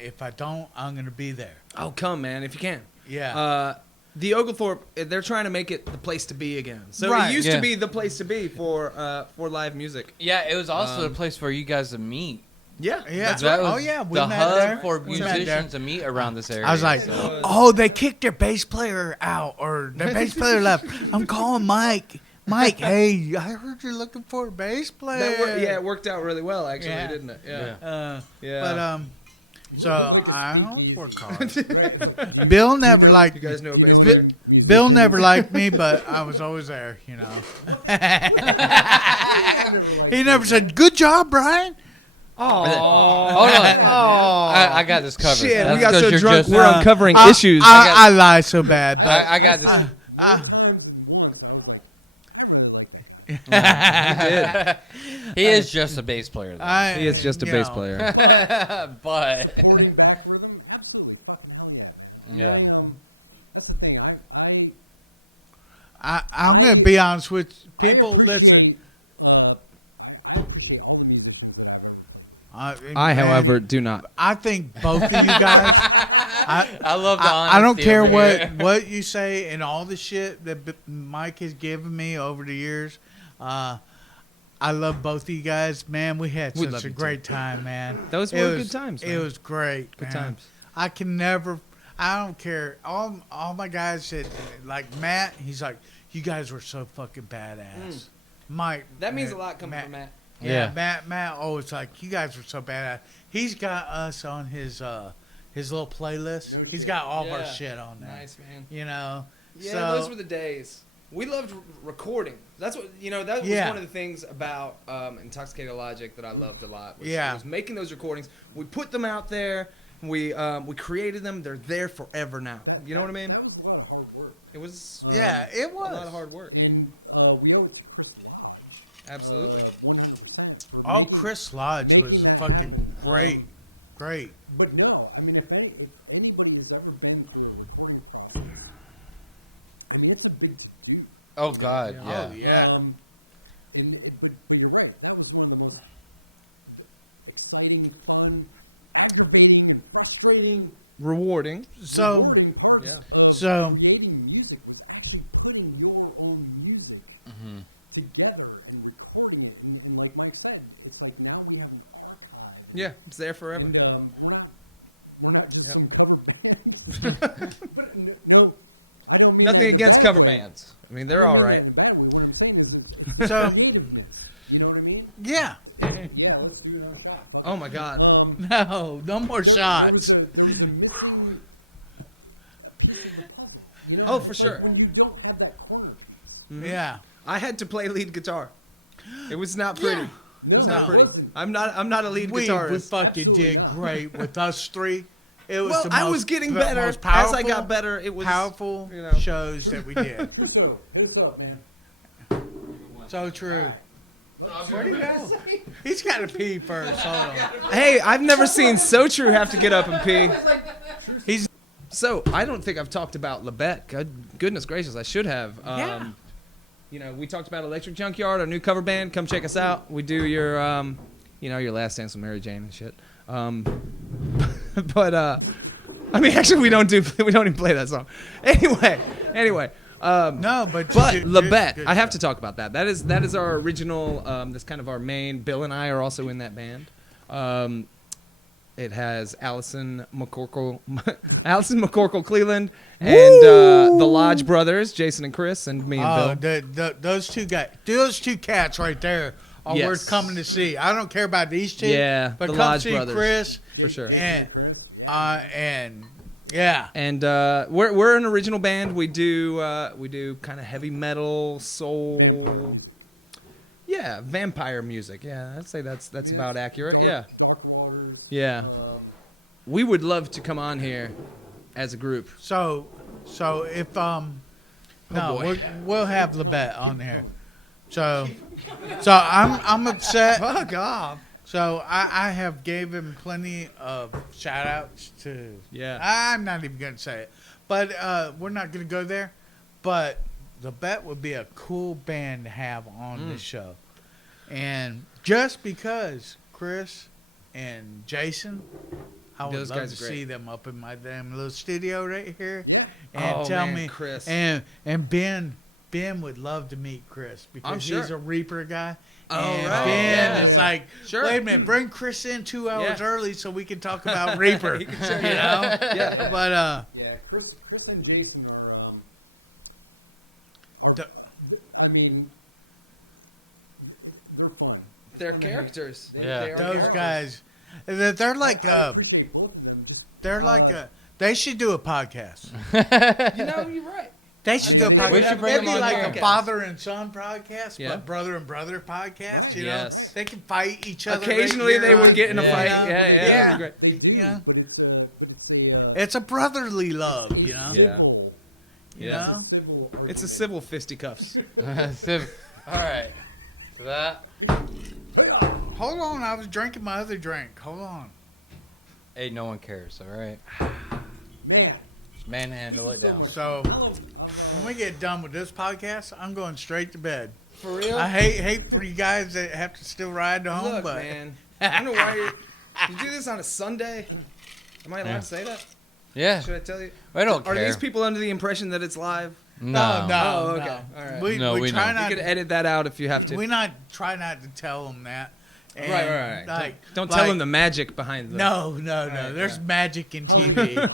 if I don't, I'm gonna be there. oh, come, man, if you can. Yeah. The Oglethorpe, they're trying to make it the place to be again. So Right. it used Yeah. to be the place to be for live music. Yeah, it was also a Um, place for you guys to meet. Yeah, Yeah. that's That right. was Oh, yeah, we the met hub there. for We met there. musicians to meet around this area. I was like, so- oh, they kicked their bass player out, or their bass player left. I'm calling Mike. Mike, hey, I heard you're looking for a bass player. It worked out really well, actually, Yeah. didn't it? Yeah. Yeah. But so I don't work hard. Bill never liked You guys me. know a bass player? Bill never liked me, but I was always there, you know. He never said, "Good job, Brian." Oh, Hold on. I got this covered. shit, That's we got 'cause so you're drunk just- we're uncovering I- issues. I lie so bad, but I got this. He is just a bass player, though. He is just a you bass know. player. But yeah, I'm gonna be honest with people. Listen, I, however, do not. I think both of you guys. I love the I don't honesty care over what here. what you say and all the shit that Mike has given me over the years. I love both of you guys, man. We had We such love a you great time, man. Those It were was- good times, It man. was great. Good man. times. I can never. I don't care. All my guys said, like Matt. He's like, you guys were so fucking badass. Mike. Matt. Yeah. Matt always like, you guys were so badass. He's got us on his little playlist. He's got all of our shit on there. Nice, man. You know. Yeah, so, those were the days. We loved recording. That's what that was Yeah. one of the things about Intoxicated Logic that I loved a lot. Was making those recordings. We put them out there. We created them. They're there forever now. You know what I mean? That was a lot of hard work. It was Yeah, it a was. lot of hard work. And we owe it to Chris Lodge. Absolutely. 100% for Oh, making- Chris Lodge was a fucking great. But no, I mean, if anybody has ever been to a recording party, I mean, it's a big deal. Oh God, Yeah. yeah. Oh yeah. But you're right. That was one of the most exciting, fun, aggravating, and frustrating, Rewarding. So rewarding parts Yeah. of So- creating music was actually putting your own music Mm-hmm. together and recording it. And like Mike said, it's like now we have an archive. Yeah, it's there forever. And we're not just Yep. some cover band. But no, I don't mean Nothing that against in a cover bad way. bands. I mean, they're all right. I don't mean that in a bad way. What I'm saying is, So you know what I mean? yeah. Yeah, let's do another shot. bro. Oh my God. No more shots. There was a really- Yeah, Oh, for sure. when we don't have that corner. Yeah. I had to play lead guitar. It was not pretty. It was not No. pretty. I'm not a lead We guitarist. fucking did great with us three. It was Well, the I most, was getting the better most as powerful, I got better. It was powerful you know. shows that we did. So, here's up, man. So true. Where'd he go? He's got to pee first. Hold on. Hey, I've never seen So True have to get up and pee. He's So I don't think I've talked about Lebet. Goodness gracious, I should have. Yeah. You know, we talked about Electric Junkyard, our new cover band. Come check us out. We do your, your Last Dance with Mary Jane and shit. But I mean, actually, we don't even play that song. Anyway. no, but Lebet, good I have to stuff. talk about that. That is our original. That's kind of our main. Bill and I are also in that band. It has Allison McCorkle Cleveland, and the Lodge brothers, Jason and Chris, and me and Bill. Those two guys, those two cats right there are Yes. worth coming to see. I don't care about these two. Yeah, but the come Lodge see brothers. Chris For sure. and yeah. And we're an original band. We do kind of heavy metal, soul, vampire music. Yeah, I'd say that's about accurate. Yeah, Dark Waters. yeah. We would love to come on here as a group. So if no, boy. we'll have Lebet on there. So I'm upset. Fuck off. So I have gave him plenty of shout outs to. Yeah. I'm not even gonna say it, but we're not gonna go there. But Lebet would be a cool band to have on the show, and just because Chris and Jason. I would Those love guys to are great. see them up in my damn little studio right here, Yeah. and Oh, tell man, me, Chris. and Ben would love to meet Chris because I'm sure. he's a Reaper guy. Oh, and right. Ben Yeah. is like, Sure. wait a minute, bring Chris in 2 hours Yeah. early so we can talk about Reaper. He can show you you. know? Yeah. But Yeah, Chris and Jason are. The- I mean, they're fun. They're characters. Yeah. They are those characters. guys, they're like, I appreciate both of them. they should do a podcast. You know, you're right. They should do a think they podcast. would have bring Maybe them on like here. a father and son podcast, Yeah. but brother and brother podcast. You Yes. know, they can fight each other. Occasionally, right they here would on- get in a Yeah. fight. Yeah. Yeah, Yeah. that'd be great. They do, Yeah. but it's It's a brotherly love, you know. Yeah. civil, You Yeah. know. civil It's a civil fisticuffs. All right. So that. Hold on, I was drinking my other drink. Hold on. Hey, no one cares. All right. man. Just manhandle it down. So when we get done with this podcast, I'm going straight to bed. For real? I hate for you guys that have to still ride home, Look, but man. I don't know why you do this on a Sunday. Am I allowed to say that? Yeah. Should I tell you? I don't Are care. these people under the impression that it's live? No. Oh, okay. All right. We No, we try know. You not. could edit that out if you have to. We try not to tell them that. And Right. Like, Don't tell them the magic behind the. No. Right, There's magic in TV.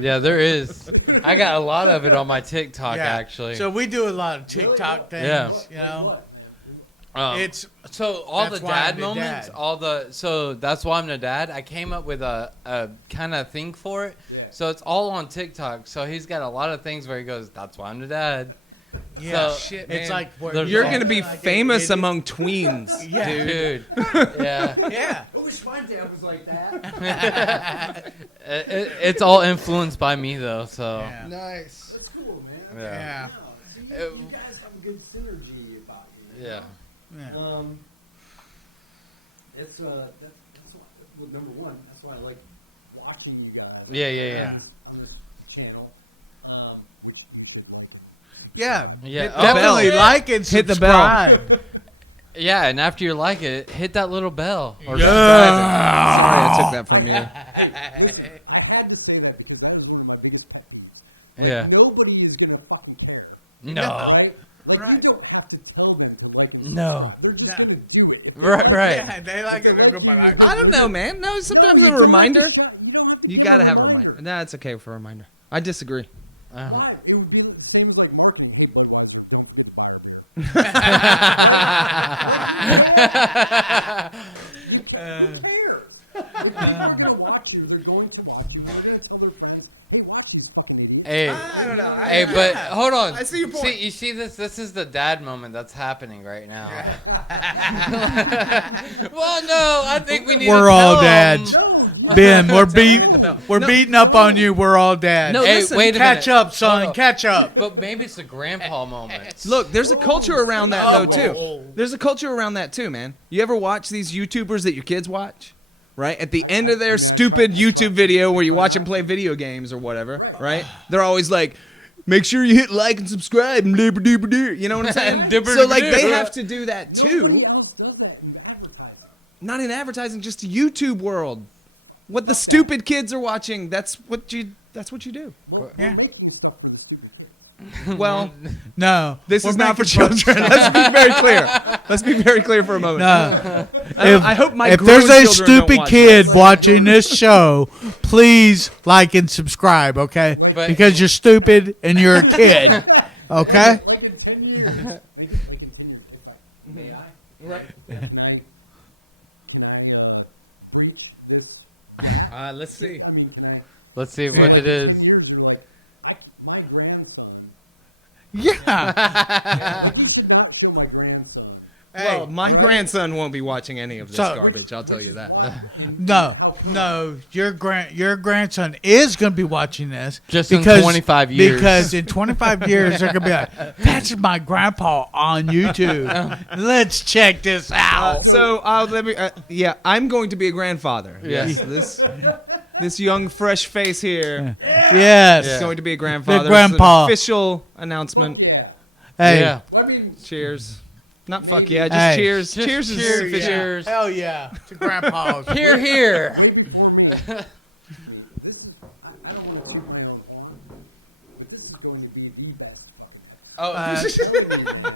Yeah, there is. I got a lot of it on my TikTok, Yeah. actually. So we do a lot of TikTok things. Yeah. You know, It's so all That's the why dad I'm the moments, dad. so that's why I'm the dad. I came up with a kind of thing for it. So it's all on TikTok. So he's got a lot of things where he goes, "That's why I'm the dad." yeah. So- Shit, It's man. like where There's You're all- gonna be like famous idiot. among tweens, Yeah. dude. Dude. Yeah. Yeah. I wish my dad was like that. It's all influenced by me though. So Yeah. Nice. That's cool, man. Yeah. See, you guys have a good synergy about you. yeah. Yeah. That's well, number one. That's why I like watching you guys. Yeah. On this channel. Yeah. Yeah. Hit- Oh. Definitely Bell. like and Hit the bell. subscribe. Yeah, and after you like it, hit that little bell. Or Sorry, I took that from you. I had to say that because that is one of my biggest pet peeves. Yeah. Nobody is gonna fucking care. No. Right? Like, Right. you don't have to tell them to like it. No. They're just No. gonna do it. Right. Yeah, they like it. They're good. Like, I don't know, man. No, sometimes a reminder. You don't have to You give gotta them have a reminder. Nah, it's okay for a reminder. I disagree. Why? It would be the same like Mark and Keith. Who cares? Like, you're gonna watch it, they're going to watch it. You're gonna put those lines, hey, watch these fucking movies. Hey. I don't know. Hey, but hold on. I see your point. You see this? This is the dad moment that's happening right now. Well, no, I think we need. We're to all tell 'em. dads. Ben, we're No. beating up on you. We're all dads. No, Hey, listen, wait a Catch minute. up, son. Hold on. Catch up. But maybe it's the grandpa moment. Look, there's a culture around that though Oh. too. There's a culture around that too, man. You ever watch these YouTubers that your kids watch? Right? At the end of their stupid YouTube video where you watch them play video games or whatever, right? They're always like, make sure you hit like and subscribe. And you know what I'm saying? So like they have to do that too. Nobody else does that in advertising. Not in advertising, just the YouTube world. What the stupid kids are watching, that's what you do. Yeah. Well, No. this we're is not for making fun- children. Let's be very clear. Let's be very clear for a moment. No. I hope my if there's grown a children don't stupid watch kid this. watching this show, please like and subscribe, okay? But- Because you're stupid and you're a kid, okay? Like in 10 years, they continue. It's like AI. Right. Can I reach this? Let's see. I mean, can I? Let's see what Yeah. it is. 10 years, you're like, my grandson. Yeah. You should not kill my grandson. Well, my grandson won't be watching any of this So- garbage. I'll tell you that. No. Your grandson is going to be watching this. Just in 25 years. Because in 25 years, they're going to be like, that's my grandpa on YouTube. Let's check this out. So let me. Yeah, I'm going to be a grandfather. Yeah. Yes, this young fresh face here Yes. is going to be a grandfather. The grandpa. This is an official announcement. Yeah. Hey. Yeah. I mean, Cheers. Not fuck yeah, just Hey. cheers. Just cheers is cheers, official. yeah. Cheers. Hell yeah. To grandpas. Here. I don't want to keep my own on, but this is going to be the best.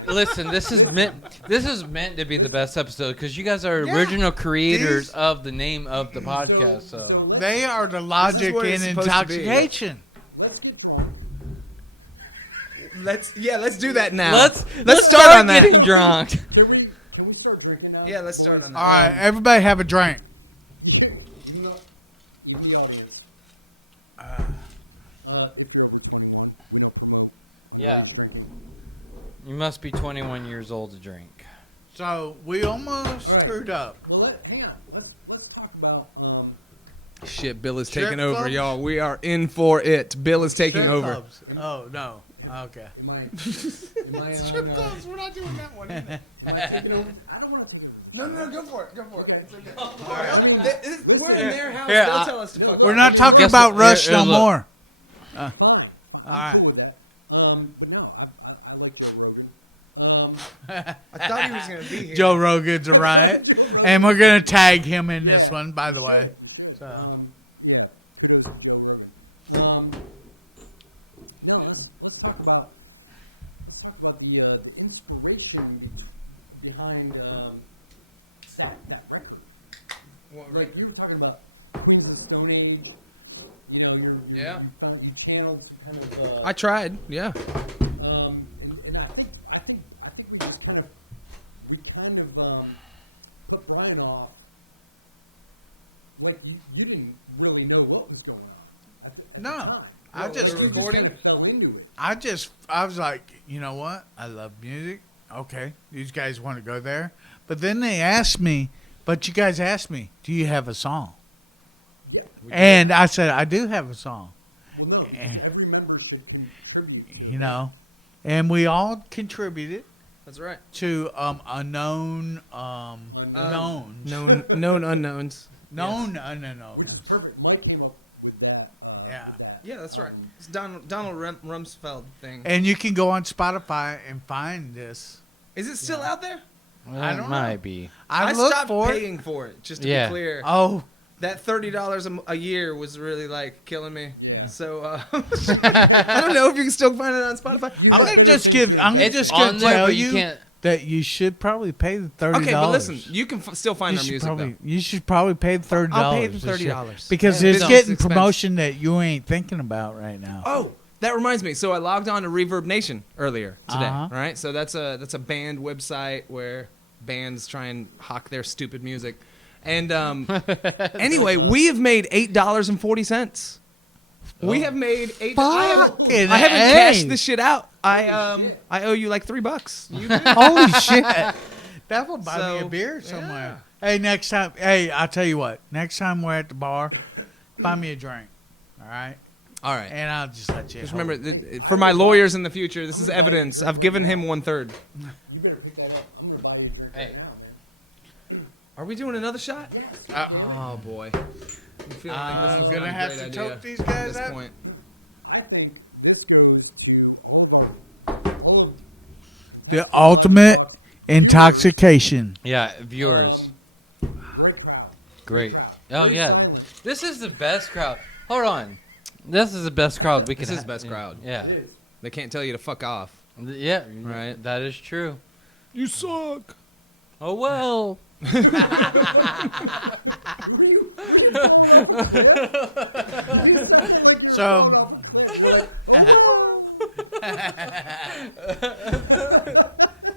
Oh, listen, this is meant to be the best episode because you guys are original creators of the name of the podcast. So They are the logic where in it's supposed to be. intoxication. Let's get going. Let's do that now. let's start on that. getting drunk. Can we start drinking now? Yeah, let's start on that. All right, everybody have a drink. You know, the audience. If they're- Yeah, you must be 21 years old to drink. So we almost screwed up. Well, hang on. Let's talk about Shit, Bill is Strip taking over, clubs? y'all. We are in for it. Bill is taking Strip over. clubs. Oh no. Okay. Strip clubs. We're not doing that one. Either. I don't want to. No, go for it. Go for it. We're in their house. Here, They'll tell us to fuck We're off. not talking Guess about what? Rush Here, no look. more. All right. But no, I like the Rogan. I thought he was gonna be here. Joe Rogan's a riot, and we're gonna tag him in this one, by the way. So Yeah. No, let's talk about the inspiration behind Scott Peck, right? Right, you were talking about donating, Yeah. you found your channels kind of. I tried. Yeah. And I think we just kind of put Brian off. Like you didn't really know what was going on. At the No. time. I just recording? I was like, you know what? I love music. Okay, these guys want to go there. But then they asked me, but you guys asked me, do you have a song? Yeah. And I said, I do have a song. Well, no, Eh. every member could contribute. You know, and we all contributed That's right. to a known knowns. Known unknowns. Known Which unknowns. is perfect. Mike came up with that. Yeah. Yeah, that's right. It's Donald Rumsfeld thing. And you can go on Spotify and find this. Is it still out there? I don't know. Might be. I stopped looked for it. paying for it. Just to Yeah. be clear. Oh, That $30 a year was really like killing me. Yeah. So I don't know if you can still find it on Spotify. I'm gonna just gonna It's on there, tell but you you can't. that you should probably pay the $30. Okay, but listen, you can still find our music though. You should probably pay the $30. I'll pay the this year. $30 because Yeah, it's it's getting expensive. promotion that you ain't thinking about right now. Oh, that reminds me. So I logged on to Reverb Nation earlier today, Uh-huh. right? So that's a band website where bands try and hawk their stupid music. And anyway, we have made $8.40. We have made $8. Fucking I haven't A. cashed this shit out. I owe you like $3. You do? Holy shit! That will buy me a So, beer somewhere. Hey, next time. Hey, I'll tell you what. Next time we're at the bar, buy me a drink. All right, All right. and I'll just let you. Just hold remember, it. for my lawyers in the future, this is evidence. I've given him 1/3. You better pick that up. I'm gonna buy you a drink Hey. now, man. Are we doing another shot? Oh boy. I'm feeling like this I'm is gonna not a have great to idea tote these at guys this up. point. I think this goes. The ultimate intoxication. Yeah, viewers. Great. Oh yeah, this is the best crowd. Hold on, this is the best crowd we can. This is the best crowd. Yeah. They can't tell you to fuck off. Yeah. Right. That is true. You suck. Oh well. So,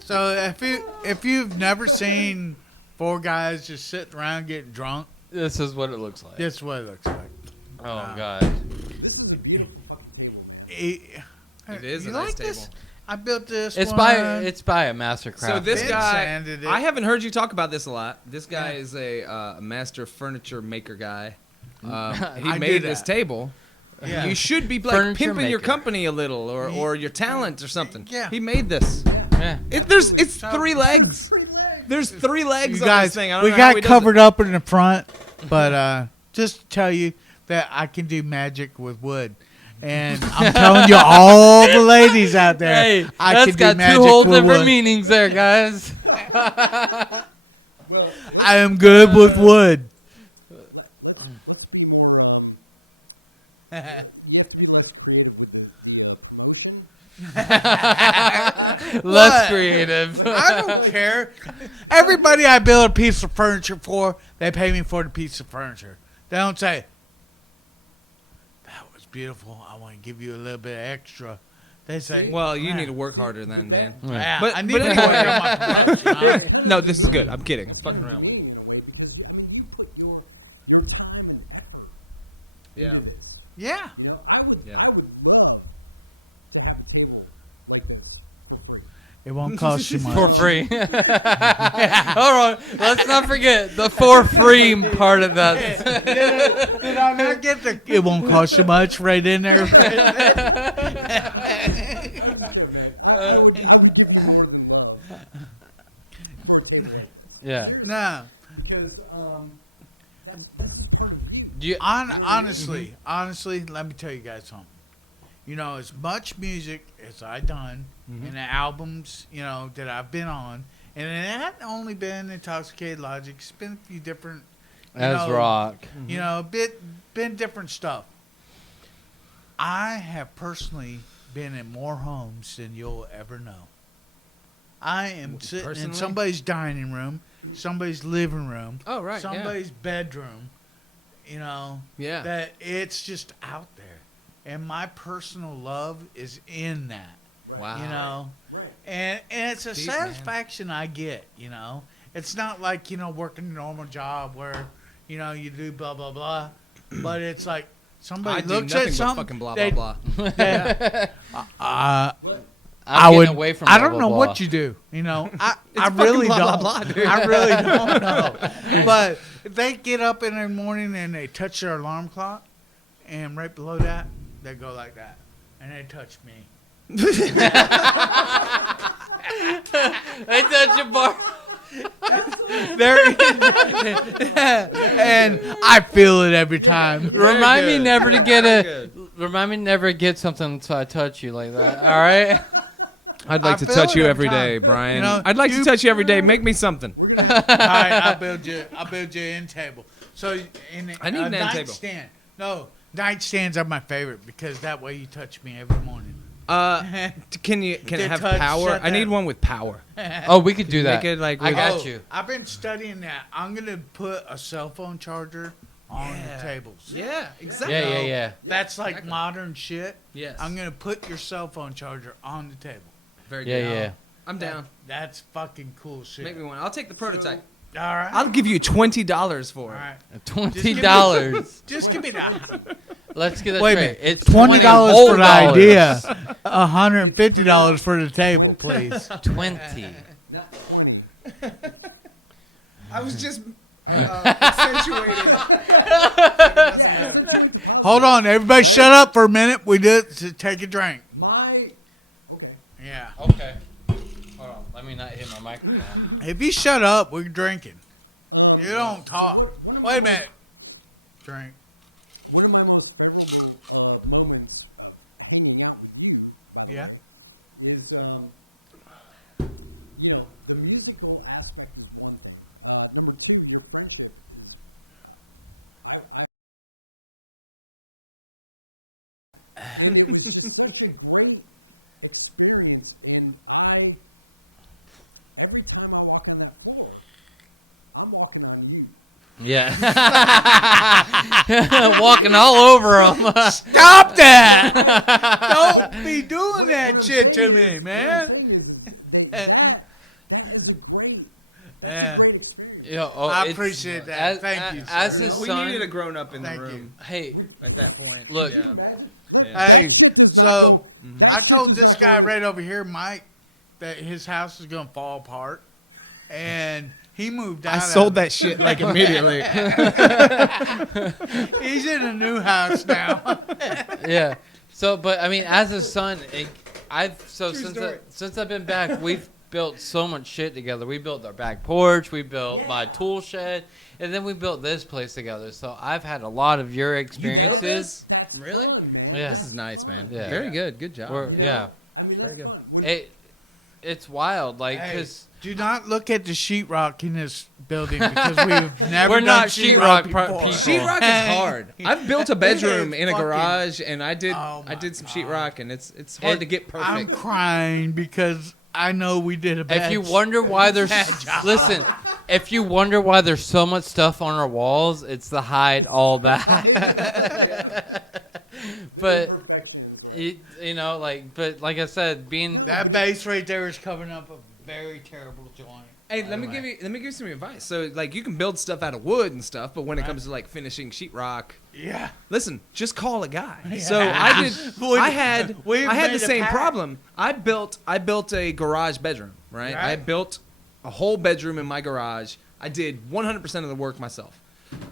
so if you've never seen four guys just sitting around getting drunk, This is what it looks like. this is what it looks like. Oh god. It is you a nice like this? table. I built this. It's one. by a master craft. So this Vince guy, sanded it. I haven't heard you talk about this a lot. This guy Yeah. is a master furniture maker guy. He I made do this that. table. Yeah. You should be like Furniture pimping your maker. company a little, or your talent or something. Yeah. He made this. Yeah. It's 3 legs. There's 3 legs You on guys, this thing. I don't we know how got he does covered it. up in the front, but just to tell you that I can do magic with wood. And I'm telling you, all the ladies out there, Hey, I that's can do got magic two whole with different wood. meanings there, guys. I am good with wood. Less creative. I don't care. Everybody I build a piece of furniture for, they pay me for the piece of furniture. They don't say, that was beautiful. I want to give you a little bit extra. They say, Well, you need to work harder then, man. yeah, But- I need but to anyway. work on my production, all right? No, this is good. I'm kidding. I'm fucking around with you. Yeah. Yeah. Yeah. It won't cost you much. For free. Hold on. Let's not forget the for free part of that. Did I not get the? It won't cost you much, right in there. Yeah. No. Because Do you, Honestly, let me tell you guys something. as much music as I done and the albums, that I've been on, and it hadn't only been Intoxicated Logic. It's been a few different, rock. been different stuff. I have personally been in more homes than you'll ever know. I am sitting in somebody's dining room, somebody's living room, somebody's bedroom, Yeah. that it's just out there. And my personal love is in that. Wow. And it's a Deep, satisfaction I get, It's not like, working a normal job where, you do blah, blah, blah. But it's like somebody I do looks nothing at but something. fucking blah, they- blah, blah. I'm getting away from I blah, don't blah, know blah. what you do. I fucking really blah, don't. blah, blah, dude. I really don't know. But if they get up in the morning and they touch their alarm clock, and right below that, they go like that, and they touch me. They touch your bar. And I feel it every time. Remind me never to get Very Remind me never to get something until I touch you like that. All right. I'd like I to feel touch it you every every day, time. Brian. You know, I'd like to touch you every day. Make me something. All right, I'll build you an end table. So I need an end table. nightstand. No, nightstands are my favorite because that way you touch me every morning. Can it Get have touched, power? shut I need down. one with power. Oh, we could do that. Make it like I with- got you. I've been studying that. I'm gonna put a cell phone charger on the tables. Yeah, exactly. Yeah. That's like modern shit. Yes. I'm gonna put your cell phone charger on the table. Very Yeah, good. yeah. I'm down. That's fucking cool shit. Make me one. I'll take the prototype. All right. I'll give you $20 for All it. right. $20. Just give me that. Let's get that Wait a straight. minute. It's $20 whole for the dollars. idea. $150 for the table, please. 20. Not 20. I was just accentuating. Hold on, everybody, shut up for a minute. We did to take a drink. Okay. Yeah. Okay. Hold on. Let me not hit my microphone. If you shut up, we're drinking. No, You don't talk. Wait a minute. Drink. One of my most memorable moments hanging out with you Yeah. is, the musical aspect of one thing. Number two, your friendship. And it was such a great experience, and every time I walk on that floor, I'm walking on you. Yeah. Walking all over them. Stop that! Don't be doing that shit to me, man. Yeah. I appreciate that. Thank you, As sir. his We son. needed a grown up in the Thank you. room Hey, at that point. look. Yeah. Hey, so I told this guy right over here, Mike, that his house is gonna fall apart, and he moved out. I sold that shit like immediately. He's in a new house now. Yeah. So, but I mean, as a son, since story. since I've been back, we've built so much shit together. We built our back porch, we built my tool shed, and then we built this place together. So I've had a lot of your experiences. Really? Yeah. This is nice, man. Yeah. Very good. Good job. Yeah. Very good. It's wild, like, Hey, cause do not look at the sheetrock in this building because we've never We're done not sheetrock sheetrock before. people. Sheetrock is hard. I've built a bedroom in a fucking- garage, and I did Oh my some God. sheetrock, and it's hard to get I'm perfect. crying because I know we did a bad if you wonder why there's listen, if you wonder why there's so much stuff on our walls, it's to hide all that. But but like I said, being that bass right there is covering up a very terrible joint. Hey, let me give you some advice. So, like, you can build stuff out of wood and stuff, but when it comes to like finishing sheetrock, Yeah. listen, just call a guy. Yeah. So I did. We- I had we've the made a same pact. problem. I built a garage bedroom. Right. I Right. built a whole bedroom in my garage. I did 100% of the work myself.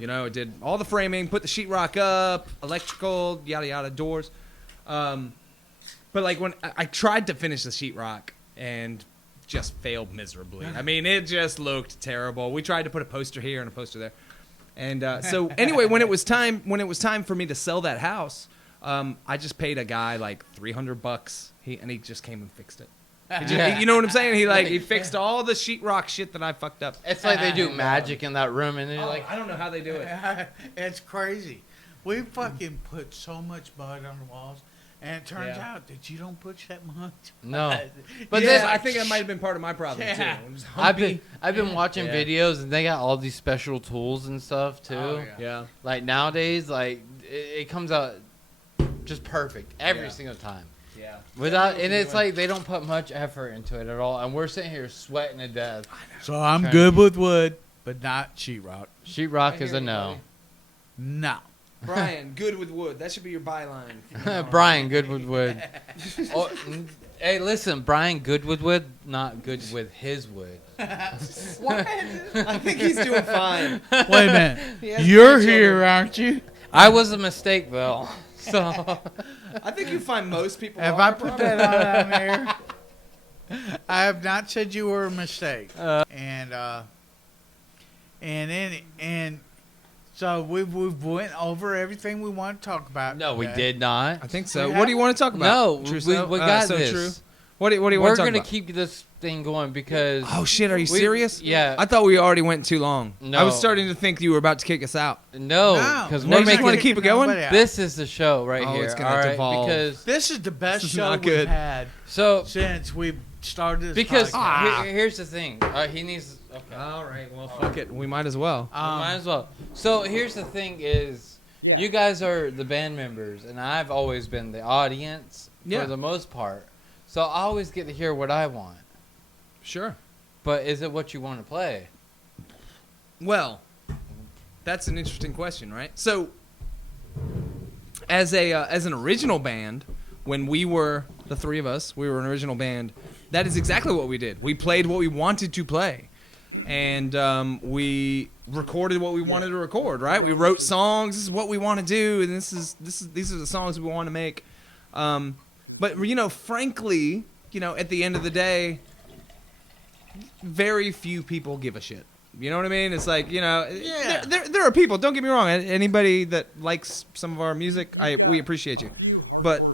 I did all the framing, put the sheetrock up, electrical, yada yada, doors. But like when I tried to finish the sheetrock and just failed miserably. I mean, it just looked terrible. We tried to put a poster here and a poster there. And so anyway, when it was time for me to sell that house, I just paid a guy like $300. He just came and fixed it. You know what I'm saying? He fixed all the sheetrock shit that I fucked up. It's like they do magic in that room, and they're like, I don't know how they do it. It's crazy. We fucking put so much mud on the walls, and it turns Yeah. out that you don't put that much. no. But Yeah, this, I think that might have been part of my problem Yeah. too. It was I've humpy. been watching Yeah. videos, and they got all these special tools and stuff too. Oh, yeah. Yeah. Like nowadays, like it comes out just perfect every Yeah. single time. Yeah. Without, and it's like they don't put much effort into it at all, and we're sitting here sweating to death. So I'm Trying good to- with wood, but not sheetrock. Sheetrock is a no. No. Brian, good with wood. That should be your byline. Brian Goodwood wood. Oh, hey, listen, Brian Goodwood wood, not good with his wood. What? I think he's doing fine. Wait a minute. has You're grandchildren. here, aren't you? I was a mistake, Bill. So I think you find most people. If are, I put that on there, I have not said you were a mistake. And so we've went over everything we want to talk about. no, we today. did not. I think so. We What do you have- want to talk about? No, True we so? got so this. True. What do you We're want to talk gonna about? keep this thing going because Oh shit! Are you we- serious? Yeah. I thought we already went too long. No. I was starting to think you were about to kick us out. no, No, because No, we're you just making wanna keep it going? nobody out. this is the show right Oh, here. it's gonna all right, devolve. because This is the best This is show not we've good. had so since we've started this because podcast. here's the thing. He needs. Okay. All right. Well, fuck it. We might as well. Might as well. So here's the thing: is you guys are the band members, and I've always been the audience Yeah. for the most part. So I always get to hear what I want. Sure. But is it what you want to play? Well, that's an interesting question, right? So, as an original band, when we were the three of us, we were an original band. That is exactly what we did. We played what we wanted to play, and we recorded what we wanted to record. Right? We wrote songs. This is what we want to do, and these are the songs we want to make. But frankly, at the end of the day, very few people give a shit. You know what I mean? It's like, Yeah. there are people, don't get me wrong, anybody that likes some of our music, we appreciate you. But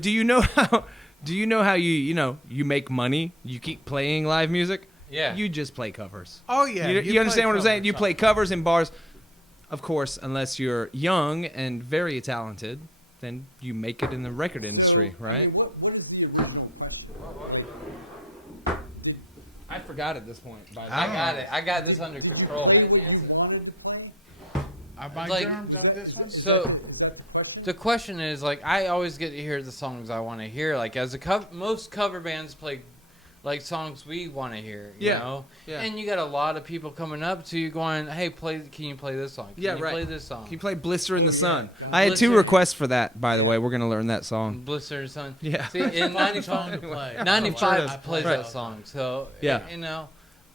do you know how you make money? You keep playing live music? Yeah. You just play covers. Oh yeah, You understand what I'm saying? You play covers. covers in bars. Of course, unless you're young and very talented, then you make it in the record industry, right? What is the original question? I forgot at this point. By the I way. got it. I got this under control. What you wanted to play? Are my Like- germs on this one? So Is that the question? the question is, like, I always get to hear the songs I want to hear. Like, as most cover bands play, like, songs we want to hear, you Yeah, know? yeah. And you got a lot of people coming up to you going, hey, can you play this song? Can Yeah, you right. play this song? Can you play Blister in the Sun? I had 2 Blister- requests for that, by the way. We're going to learn that song. Blister Sun. Yeah. See, in Fun song 95, to play. 95 Sure plays is. that song. So, Yeah.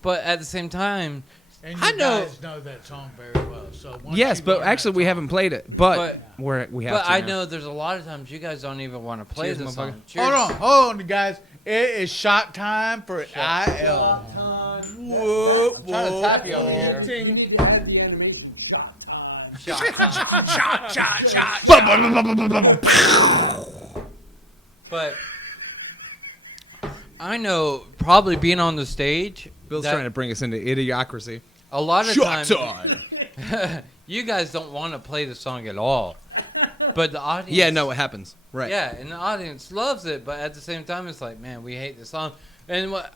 But at the same time, And I you know- guys know that song very well. So once Yes, you but learn actually that we song- haven't played it. But we have but to I now. know there's a lot of times you guys don't even want to play Cheers, the song. motherfucker. Cheers. Hold on, guys. It is shot time for IL. Whoa, I'm trying to tap you over here. You need to have the animation shot time. Shot time. But I know probably being on the stage, Bill's that trying to bring us into idiocracy. a lot of Shot times time. you guys don't want to play the song at all. But the audience, Yeah, no, it happens. Right. yeah, and the audience loves it. But at the same time, it's like, man, we hate this song. And what?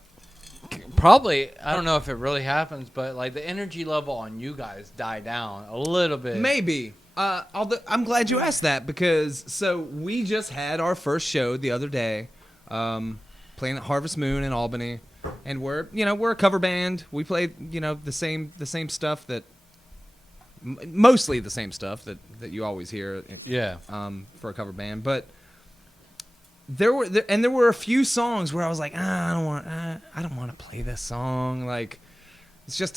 Probably, I don't know if it really happens, but like the energy level on you guys die down a little bit. Maybe. I'm glad you asked that because we just had our first show the other day, playing at Harvest Moon in Albany, and we're a cover band. We play the same stuff that mostly the same stuff that you always hear. Yeah. For a cover band, but there were a few songs where I was like, I don't want to play this song. Like, it's just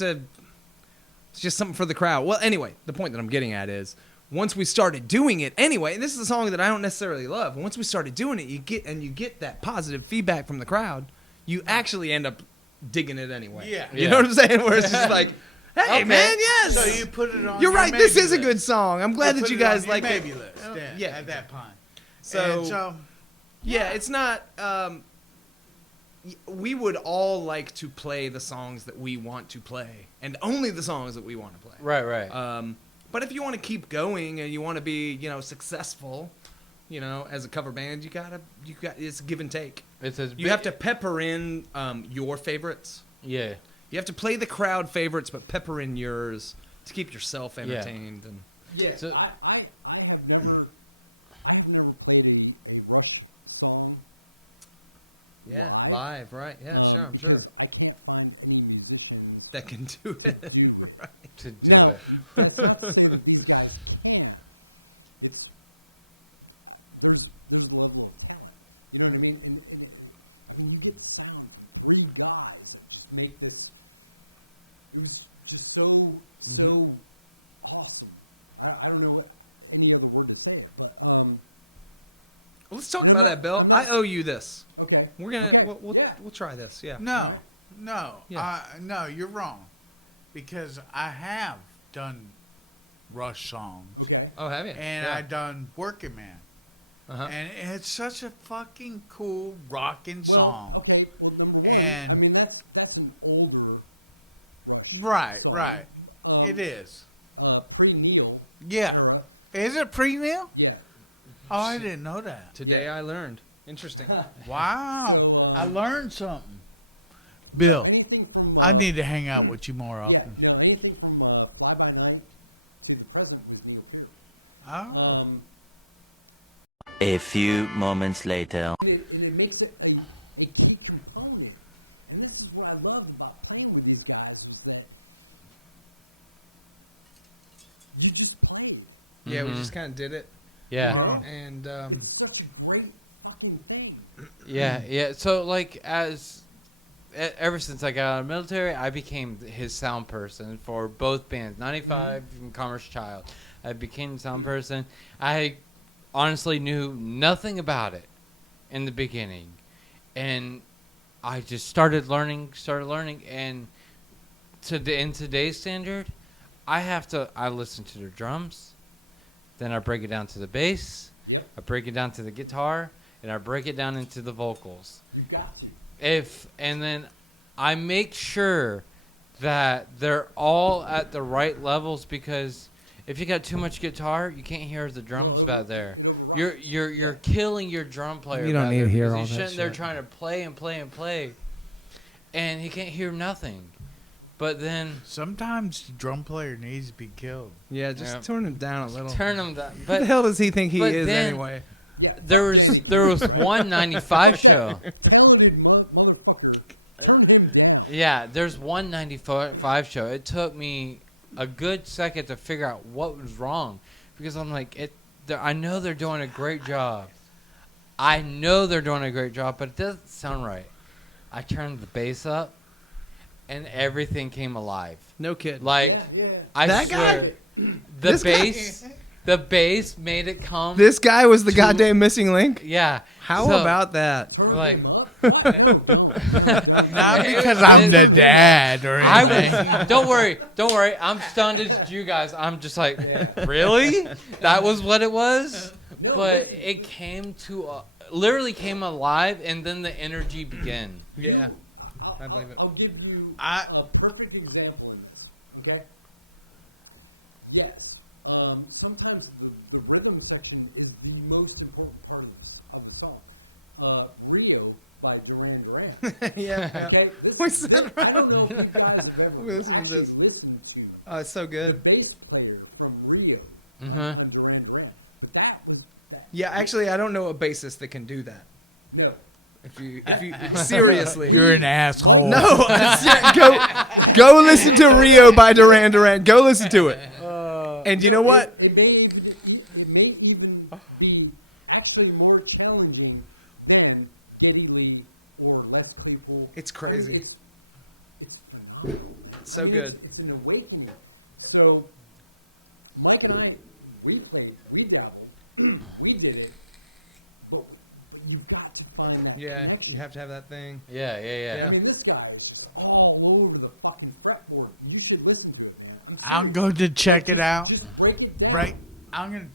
something for the crowd. Well, anyway, the point that I'm getting at is once we started doing it anyway, and this is a song that I don't necessarily love. Once we started doing it, you get that positive feedback from the crowd. You actually end up digging it anyway. Yeah. You know what I'm saying? Where it's just like, Hey, Okay. man, yes. So you put it on. You're your right. This maybe is a list. good song. I'm glad You that put you it guys on your like it. maybe list. Yeah, Yeah. at that point. So, And so yeah, it's not. We would all like to play the songs that we want to play, and only the songs that we want to play. Right. But if you want to keep going and you want to be, successful, as a cover band, you got it's give and take. It's as You have to pepper in your favorites. Yeah. You have to play the crowd favorites, but pepper in yours to keep yourself entertained. And Yeah, So- I have never played a Rush song. yeah, live, right? Yeah, sure, I'm sure. I can't find any musician. That can do it. Right. To do it. There's a level of talent. You know what I mean? And you get songs, three guys make this. It's just so awesome. I don't know what any other word to say it, but Let's talk about that, Bill. I owe you this. okay. We're gonna Okay. we'll try this. Yeah. no, Yeah. no, you're wrong, because I have done Rush songs, Okay. Oh, have you? and yeah. I done Working Man, Uh-huh. and it's such a fucking cool rocking song. Well, okay, well, number one, And- I mean that's an older. Right. It is. Pre-Neil. Yeah. era. Is it pre-meal? Yeah. Oh, I didn't know that. Today I learned. Interesting. Wow. So, I learned something. Bill, Anything from I need to hang out with you more yeah, often. anything from Fly By Night to the present was Neil too. Oh. A few moments later. And it makes it a key component. And this is what I love about playing with these guys is that you just play. Yeah, we Mhm. just kind of did it, Yeah. and It's such a great fucking thing. Yeah. So like ever since I got out of the military, I became his sound person for both bands, 95 and Commerce Child. I became the sound person. I honestly knew nothing about it in the beginning, and I just started learning, and in today's standard, I listen to the drums, then I break it down to the bass, Yep. I break it down to the guitar, and I break it down into the vocals. You got to. And then I make sure that they're all at the right levels, because if you got too much guitar, you can't hear the drums back there. You're killing your drum player. You don't back need there to hear because all he's that sitting there shit. trying to play and play and play, and he can't hear nothing. But then Sometimes the drum player needs to be killed. yeah, just Yeah. turn him down a little. turn him down. What the But hell does he think he but is then- anyway? there was one 95 show. Talented motherfucker. Turn him down. Yeah, there's one 95 show. It took me a good second to figure out what was wrong, because I'm like, I know they're doing a great job. But it doesn't sound right. I turned the bass up, and everything came alive. No kid. Like, Yeah. I That swear, guy? the This guy? bass made it come. This guy was the goddamn missing link. Yeah. How So, about that? like? Not because I'm the dad or anything. Don't worry. I'm stunned as you guys. I'm just like, really? That was what it was? But it came literally came alive, and then the energy began. Yeah, I believe it. I'll give you I- a perfect example of this. Okay? Yes. Sometimes the rhythm section is the most important part of the song. Rio by Duran Duran. Yeah. Okay? We said I right. don't know if you guys have ever We listened to actually this. listened to Oh, it's so the good. bass player from Rio Mhm. on Duran Duran. But that is that. Yeah, actually, I don't know a bassist that can do that. No. If you seriously, You're an asshole. no. Go listen to Rio by Duran Duran. Go listen to it. And you know what? It may even be actually more challenging than Davey Lee or Les Claypool. It's crazy. It's phenomenal. So It is- good. It's an awakening. So, Mike and I, we played, we dabbled, we did it, but you got to find that Yeah, connection. you have to have that thing. Yeah. Yeah. I mean, this guy, all over the fucking fretboard. You should listen to it, man. I'm going to check it out. Just break it down. Right. I'm going to.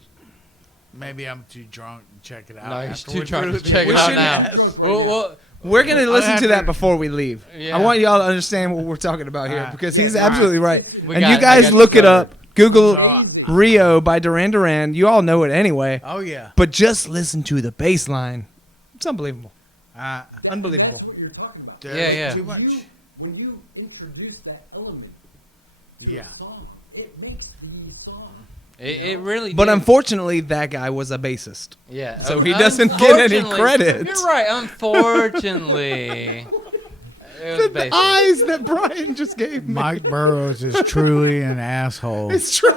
Maybe I'm too drunk to check it out. No, he's after too we drunk to prove it. check We it out shouldn't now. Well, We're gonna listen have to that to- before we leave. Yeah. I want y'all to understand what we're talking about here Alright. because he's absolutely right. We And got you it. I guys got you look it covered. up. Google So, Rio by Duran Duran. You all know it anyway. oh, yeah. But just listen to the bass line. It's unbelievable. Unbelievable. That's what you're talking about. There's Yeah. Too much. When you introduce that element to Yeah. a song, it makes the song. it really. But did. unfortunately, that guy was a bassist. Yeah. So he doesn't get any Unfortunately- credit. You're right. Unfortunately, it was The basic. eyes that Brian just gave me. Mike Burrows is truly an asshole. It's true.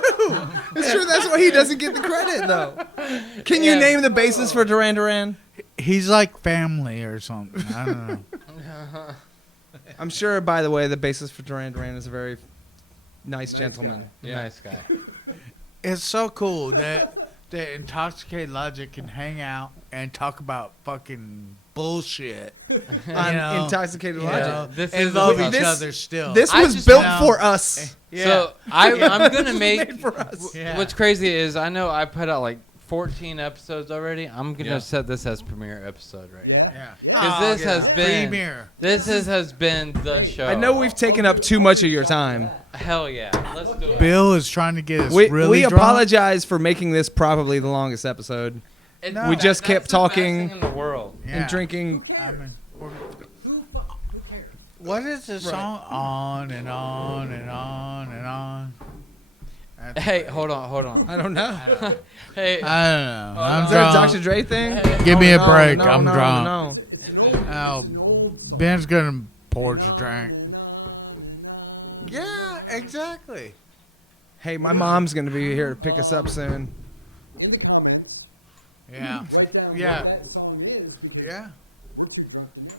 It's true. That's why he doesn't get the credit, though. Can you Yeah. name the bassist for Duran Duran? He's like family or something. I don't know. I'm sure, by the way, the bassist for Duran Duran is a very nice gentleman. Nice guy. It's so cool that Intoxicated Logic can hang out and talk about fucking bullshit. On know, Intoxicated you Logic. know, This and is love about- each This- other still. This I was just built know- for us. yeah. So I'm gonna Made make. for us. Yeah. What's crazy is I know I put out like 14 episodes already. I'm gonna Yeah. set this as premiere episode right now. yeah. Because this has been Premier. has been the show. I know we've taken up too much of your time. Hell yeah, let's do it. Bill is trying to get us We really drunk. apologize for making this probably the longest episode It- we just that's kept the best talking thing in the world. Yeah. and drinking. I mean, what is the song? On and on and on and on. That's- Hey, hold on. I don't know. Hey, I don't know. I'm Is that a drunk. Dr. Dre thing? Give me a No, break. no, I'm no, drunk. no. Oh, Ben's gonna pour us a drink. Yeah, exactly. Hey, my mom's gonna be here to pick us up soon. Yeah, yeah, yeah.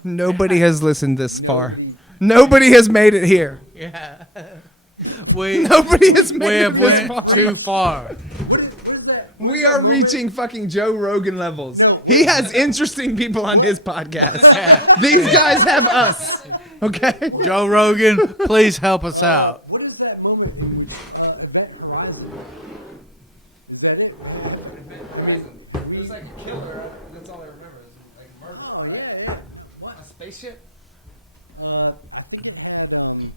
Nobody has listened this far. Nobody has made it here. Yeah. We Nobody has we made it have this went far. too far. We are reaching fucking Joe Rogan levels. He has interesting people on his podcast. These guys have us. Okay? Joe Rogan, please help us out. What is that moment? Event Horizon? Is that it? It was like a killer. That's all I remember. Like murder. Oh, yeah. What? A spaceship? I think it had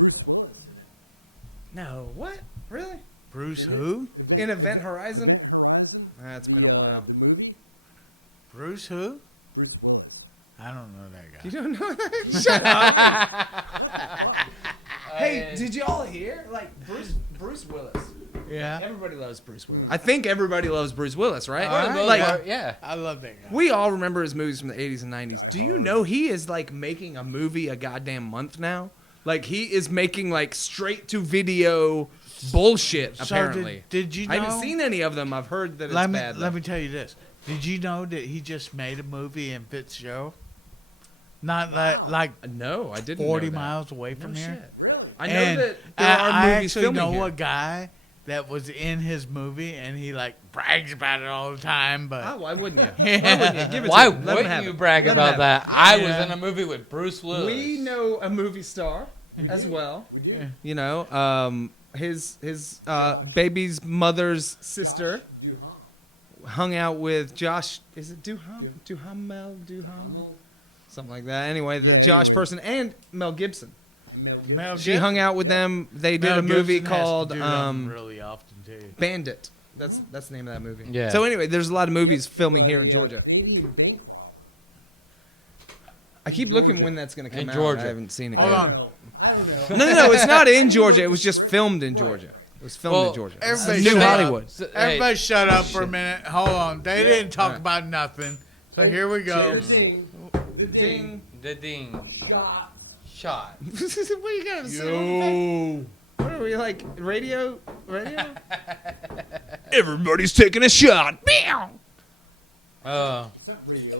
Bruce Willis in it. No. What? Really? Bruce who? In Event Horizon? Event Horizon? That's been a while. The movie? Bruce who? Bruce Willis. I don't know that guy. You don't know that? Shut up. Hey, did y'all hear? Like Bruce Willis. Yeah. Everybody loves Bruce Willis. I think everybody loves Bruce Willis, right? All right. Like, yeah. I love that guy. we all remember his movies from the 80s and 90s. Do you know he is like making a movie a goddamn month now? Like he is making like straight to video bullshit So apparently. did you know? I haven't seen any of them. I've heard that it's let me bad. let me tell you this. Did you know that he just made a movie in Fitzgerald? Not like No, I didn't 40 know that. miles away No from here. shit. I know And that there are I movies actually filming know here. a guy that was in his movie, and he like brags about it all the time. But Oh, why wouldn't you? Yeah. Why wouldn't you? Give it Why to him. Let him wouldn't have you it. brag Let him about have that? it. I was Yeah. in a movie with Bruce Willis. We know a movie star as well. Yeah. You know, his baby's mother's sister hung out with Josh. Is it Duhamel? Something like that. Anyway, the Josh person and Mel Gibson. Mel She Gibson- hung out with them. They did Mel a movie Gibson has to called do them really often too. Bandit. That's the name of that movie. Yeah. So anyway, there's a lot of movies filming here in Georgia. I keep looking when that's going to come In out. Georgia. I haven't seen it Hold yet. on. No, it's not in Georgia. It was just filmed in Georgia. It was filmed Well, in Georgia. everybody New shut up. Hollywood. So, hey, Everybody shut up for a minute. Hold on. They didn't talk Alright. about nothing. So here we go. Ding. the ding Shot. shot. What you got to say? What are we like? Radio? Everybody's taking a shot. Meow. It's not radio.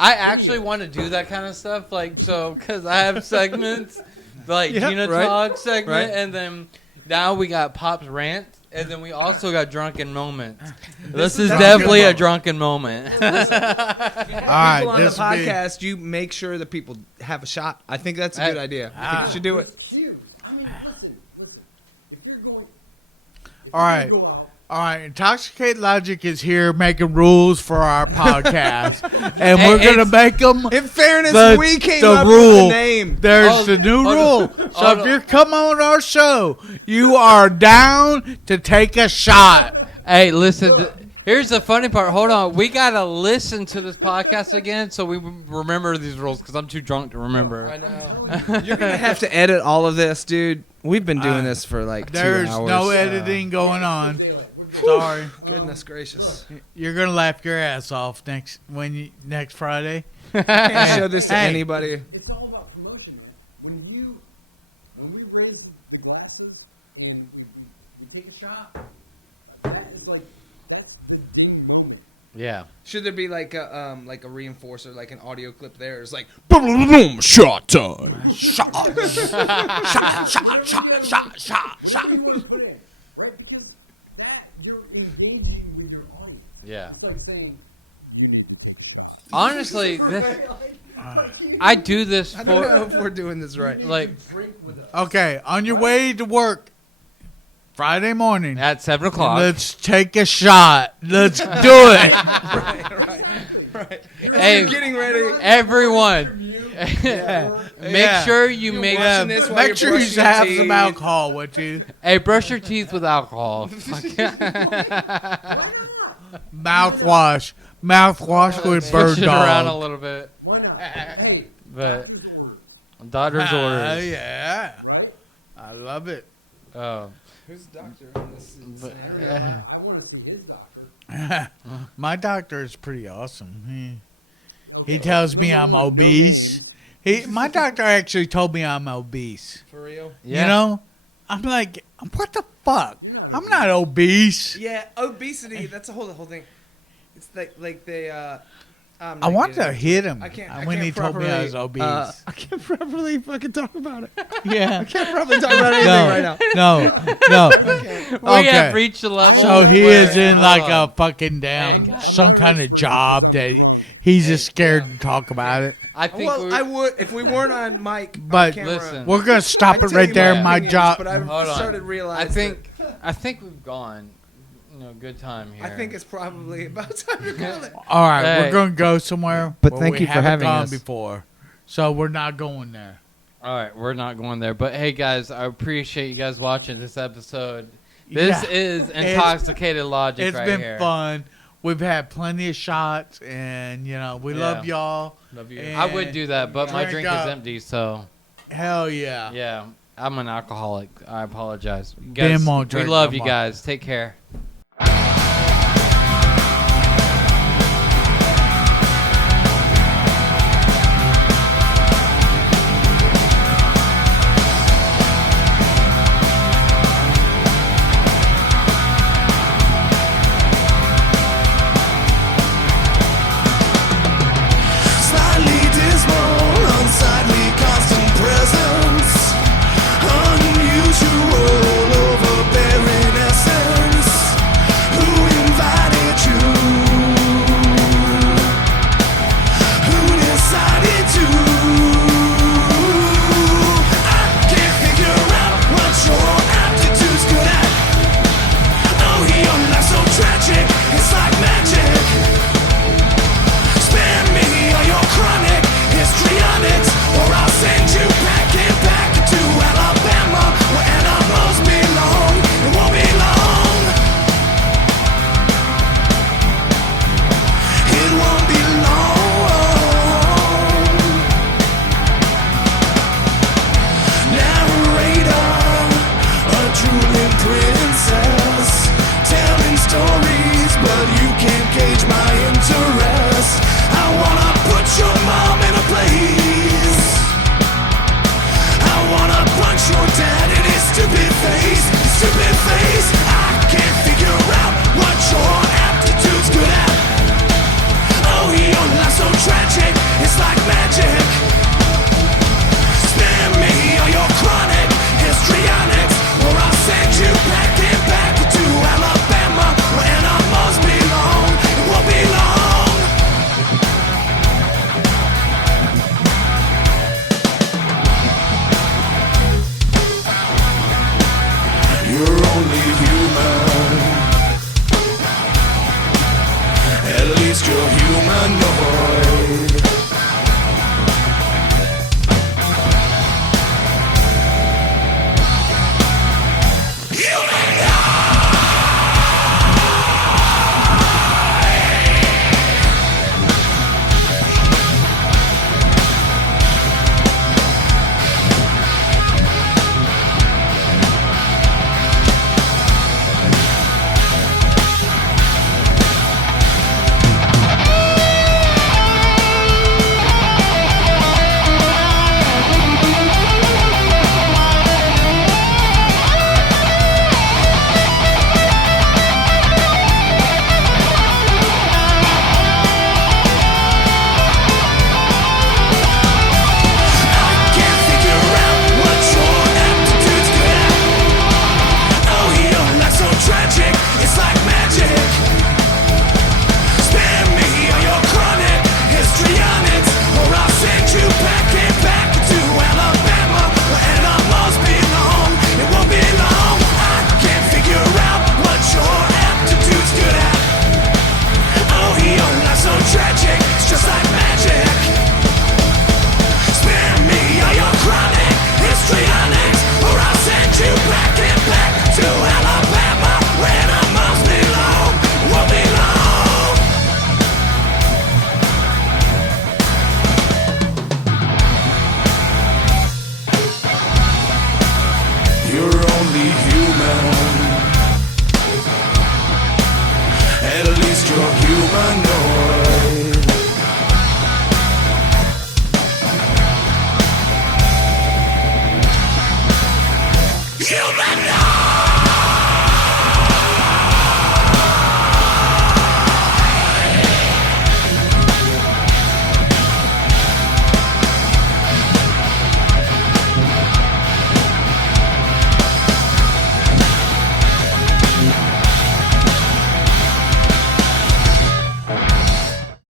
I actually want to do that kind of stuff, like so, because I have segments, like Yeah, Gina right, Talk segment, right. and then now we got Pop's rant. And then we also got drunken moments. This is Drunken definitely a moment. drunken moment. All right, People on the this will be- podcast, you make sure that people have a shot. I think that's a good idea. I think you should do it. Cues. I mean, listen. If you're going, All right. go out, All right, Intoxicated Logic is here making rules for our podcast, and Hey, we're gonna it's- make them. In fairness, we came the up rule. with the name. There's Oh, the new hold rule. on. So Hold if on. you come on our show, you are down to take a shot. Hey, listen. Here's the funny part. Hold on. We got to listen to this podcast again so we remember these rules because I'm too drunk to remember. I know. You're gonna have to edit all of this, dude. We've been doing this for like 2 There's hours. no editing going on. Sorry, Goodness gracious. you're gonna laugh your ass off next Friday. Can't show this to Hey. anybody. it's all about promotion, man. When we raise the glasses and we take a shot, that is like that's the big moment. Yeah. Should there be like a reinforcer, like an audio clip there? It's like Boom, boom, boom, shot time. Shot, shot, shot, shot, shot, shot, shot. You want to put in, right? Because that you're engaging with your audience. Yeah. It's like saying, Honestly, I do this I don't know for if we're doing this right. like drink with us. Okay, on your way to work Friday morning, at 7 o'clock. let's take a shot. Let's do it. Right. Hey, You're getting ready. everyone, make Yeah. sure you make. watching this while you're Make sure you brushing your have teeth. some alcohol with you. Hey, brush your teeth with alcohol. Mouthwash. Mouthwash with bird Push it around a dog. little bit, Why not? Hey, but doctor's order, doctor's orders. Yeah. right? I love it. Oh, Who's the doctor in this but, scenario? I want to see his doctor. My doctor is pretty awesome. He tells me I'm obese. My doctor actually told me I'm obese. For real? yeah. You know? I'm like, what the fuck? I'm not obese. Yeah, obesity. That's a whole thing. It's like they. I'm I not want getting to into hit it. him I can't. when I he can't told me I was properly, obese. I can't properly fucking talk about it. Yeah. I can't properly talk about anything right now. No. We Okay. have reached a level. So he where- is in hold like on. a fucking damn Hey, guys. some kind of job that he's just scared to talk about it. I think Well, we I would if we weren't on mic. But on camera, listen. We're gonna stop I'd it tell right you there. my My opinions, job. But I've Hold on. started realizing. I think we've gone. Good time here. I think it's probably about time to call it. All right, Hey. we're gonna go somewhere. But where thank we you for haven't having gone us. before, so we're not going there. All right, we're not going there. But hey, guys, I appreciate you guys watching this episode. This Yeah. is Intoxicated Logic It's right been here. fun. We've had plenty of shots, and we love Yeah. y'all. Love you. And I would do that, but my drink drink is up. empty, so Hell yeah. yeah, I'm an alcoholic. I apologize. You Ben guys, won't we drink love no you more. guys. Take care. Slightly dismal, unsightly, constant presence. Unusual, overbearing essence. Who invited you? Who decided to? I can't figure out what your aptitude's good at. Oh, your life's so tragic, it's like magic. Spare me all your chronic histrionics, or I'll send you packing back to Alabama, where animals belong. It won't be long. It won't be long. Narrator, a drooling princess, telling stories, but you can't gauge my interest. I wanna put your mom in a place. I wanna punch your dad in his stupid face, stupid face.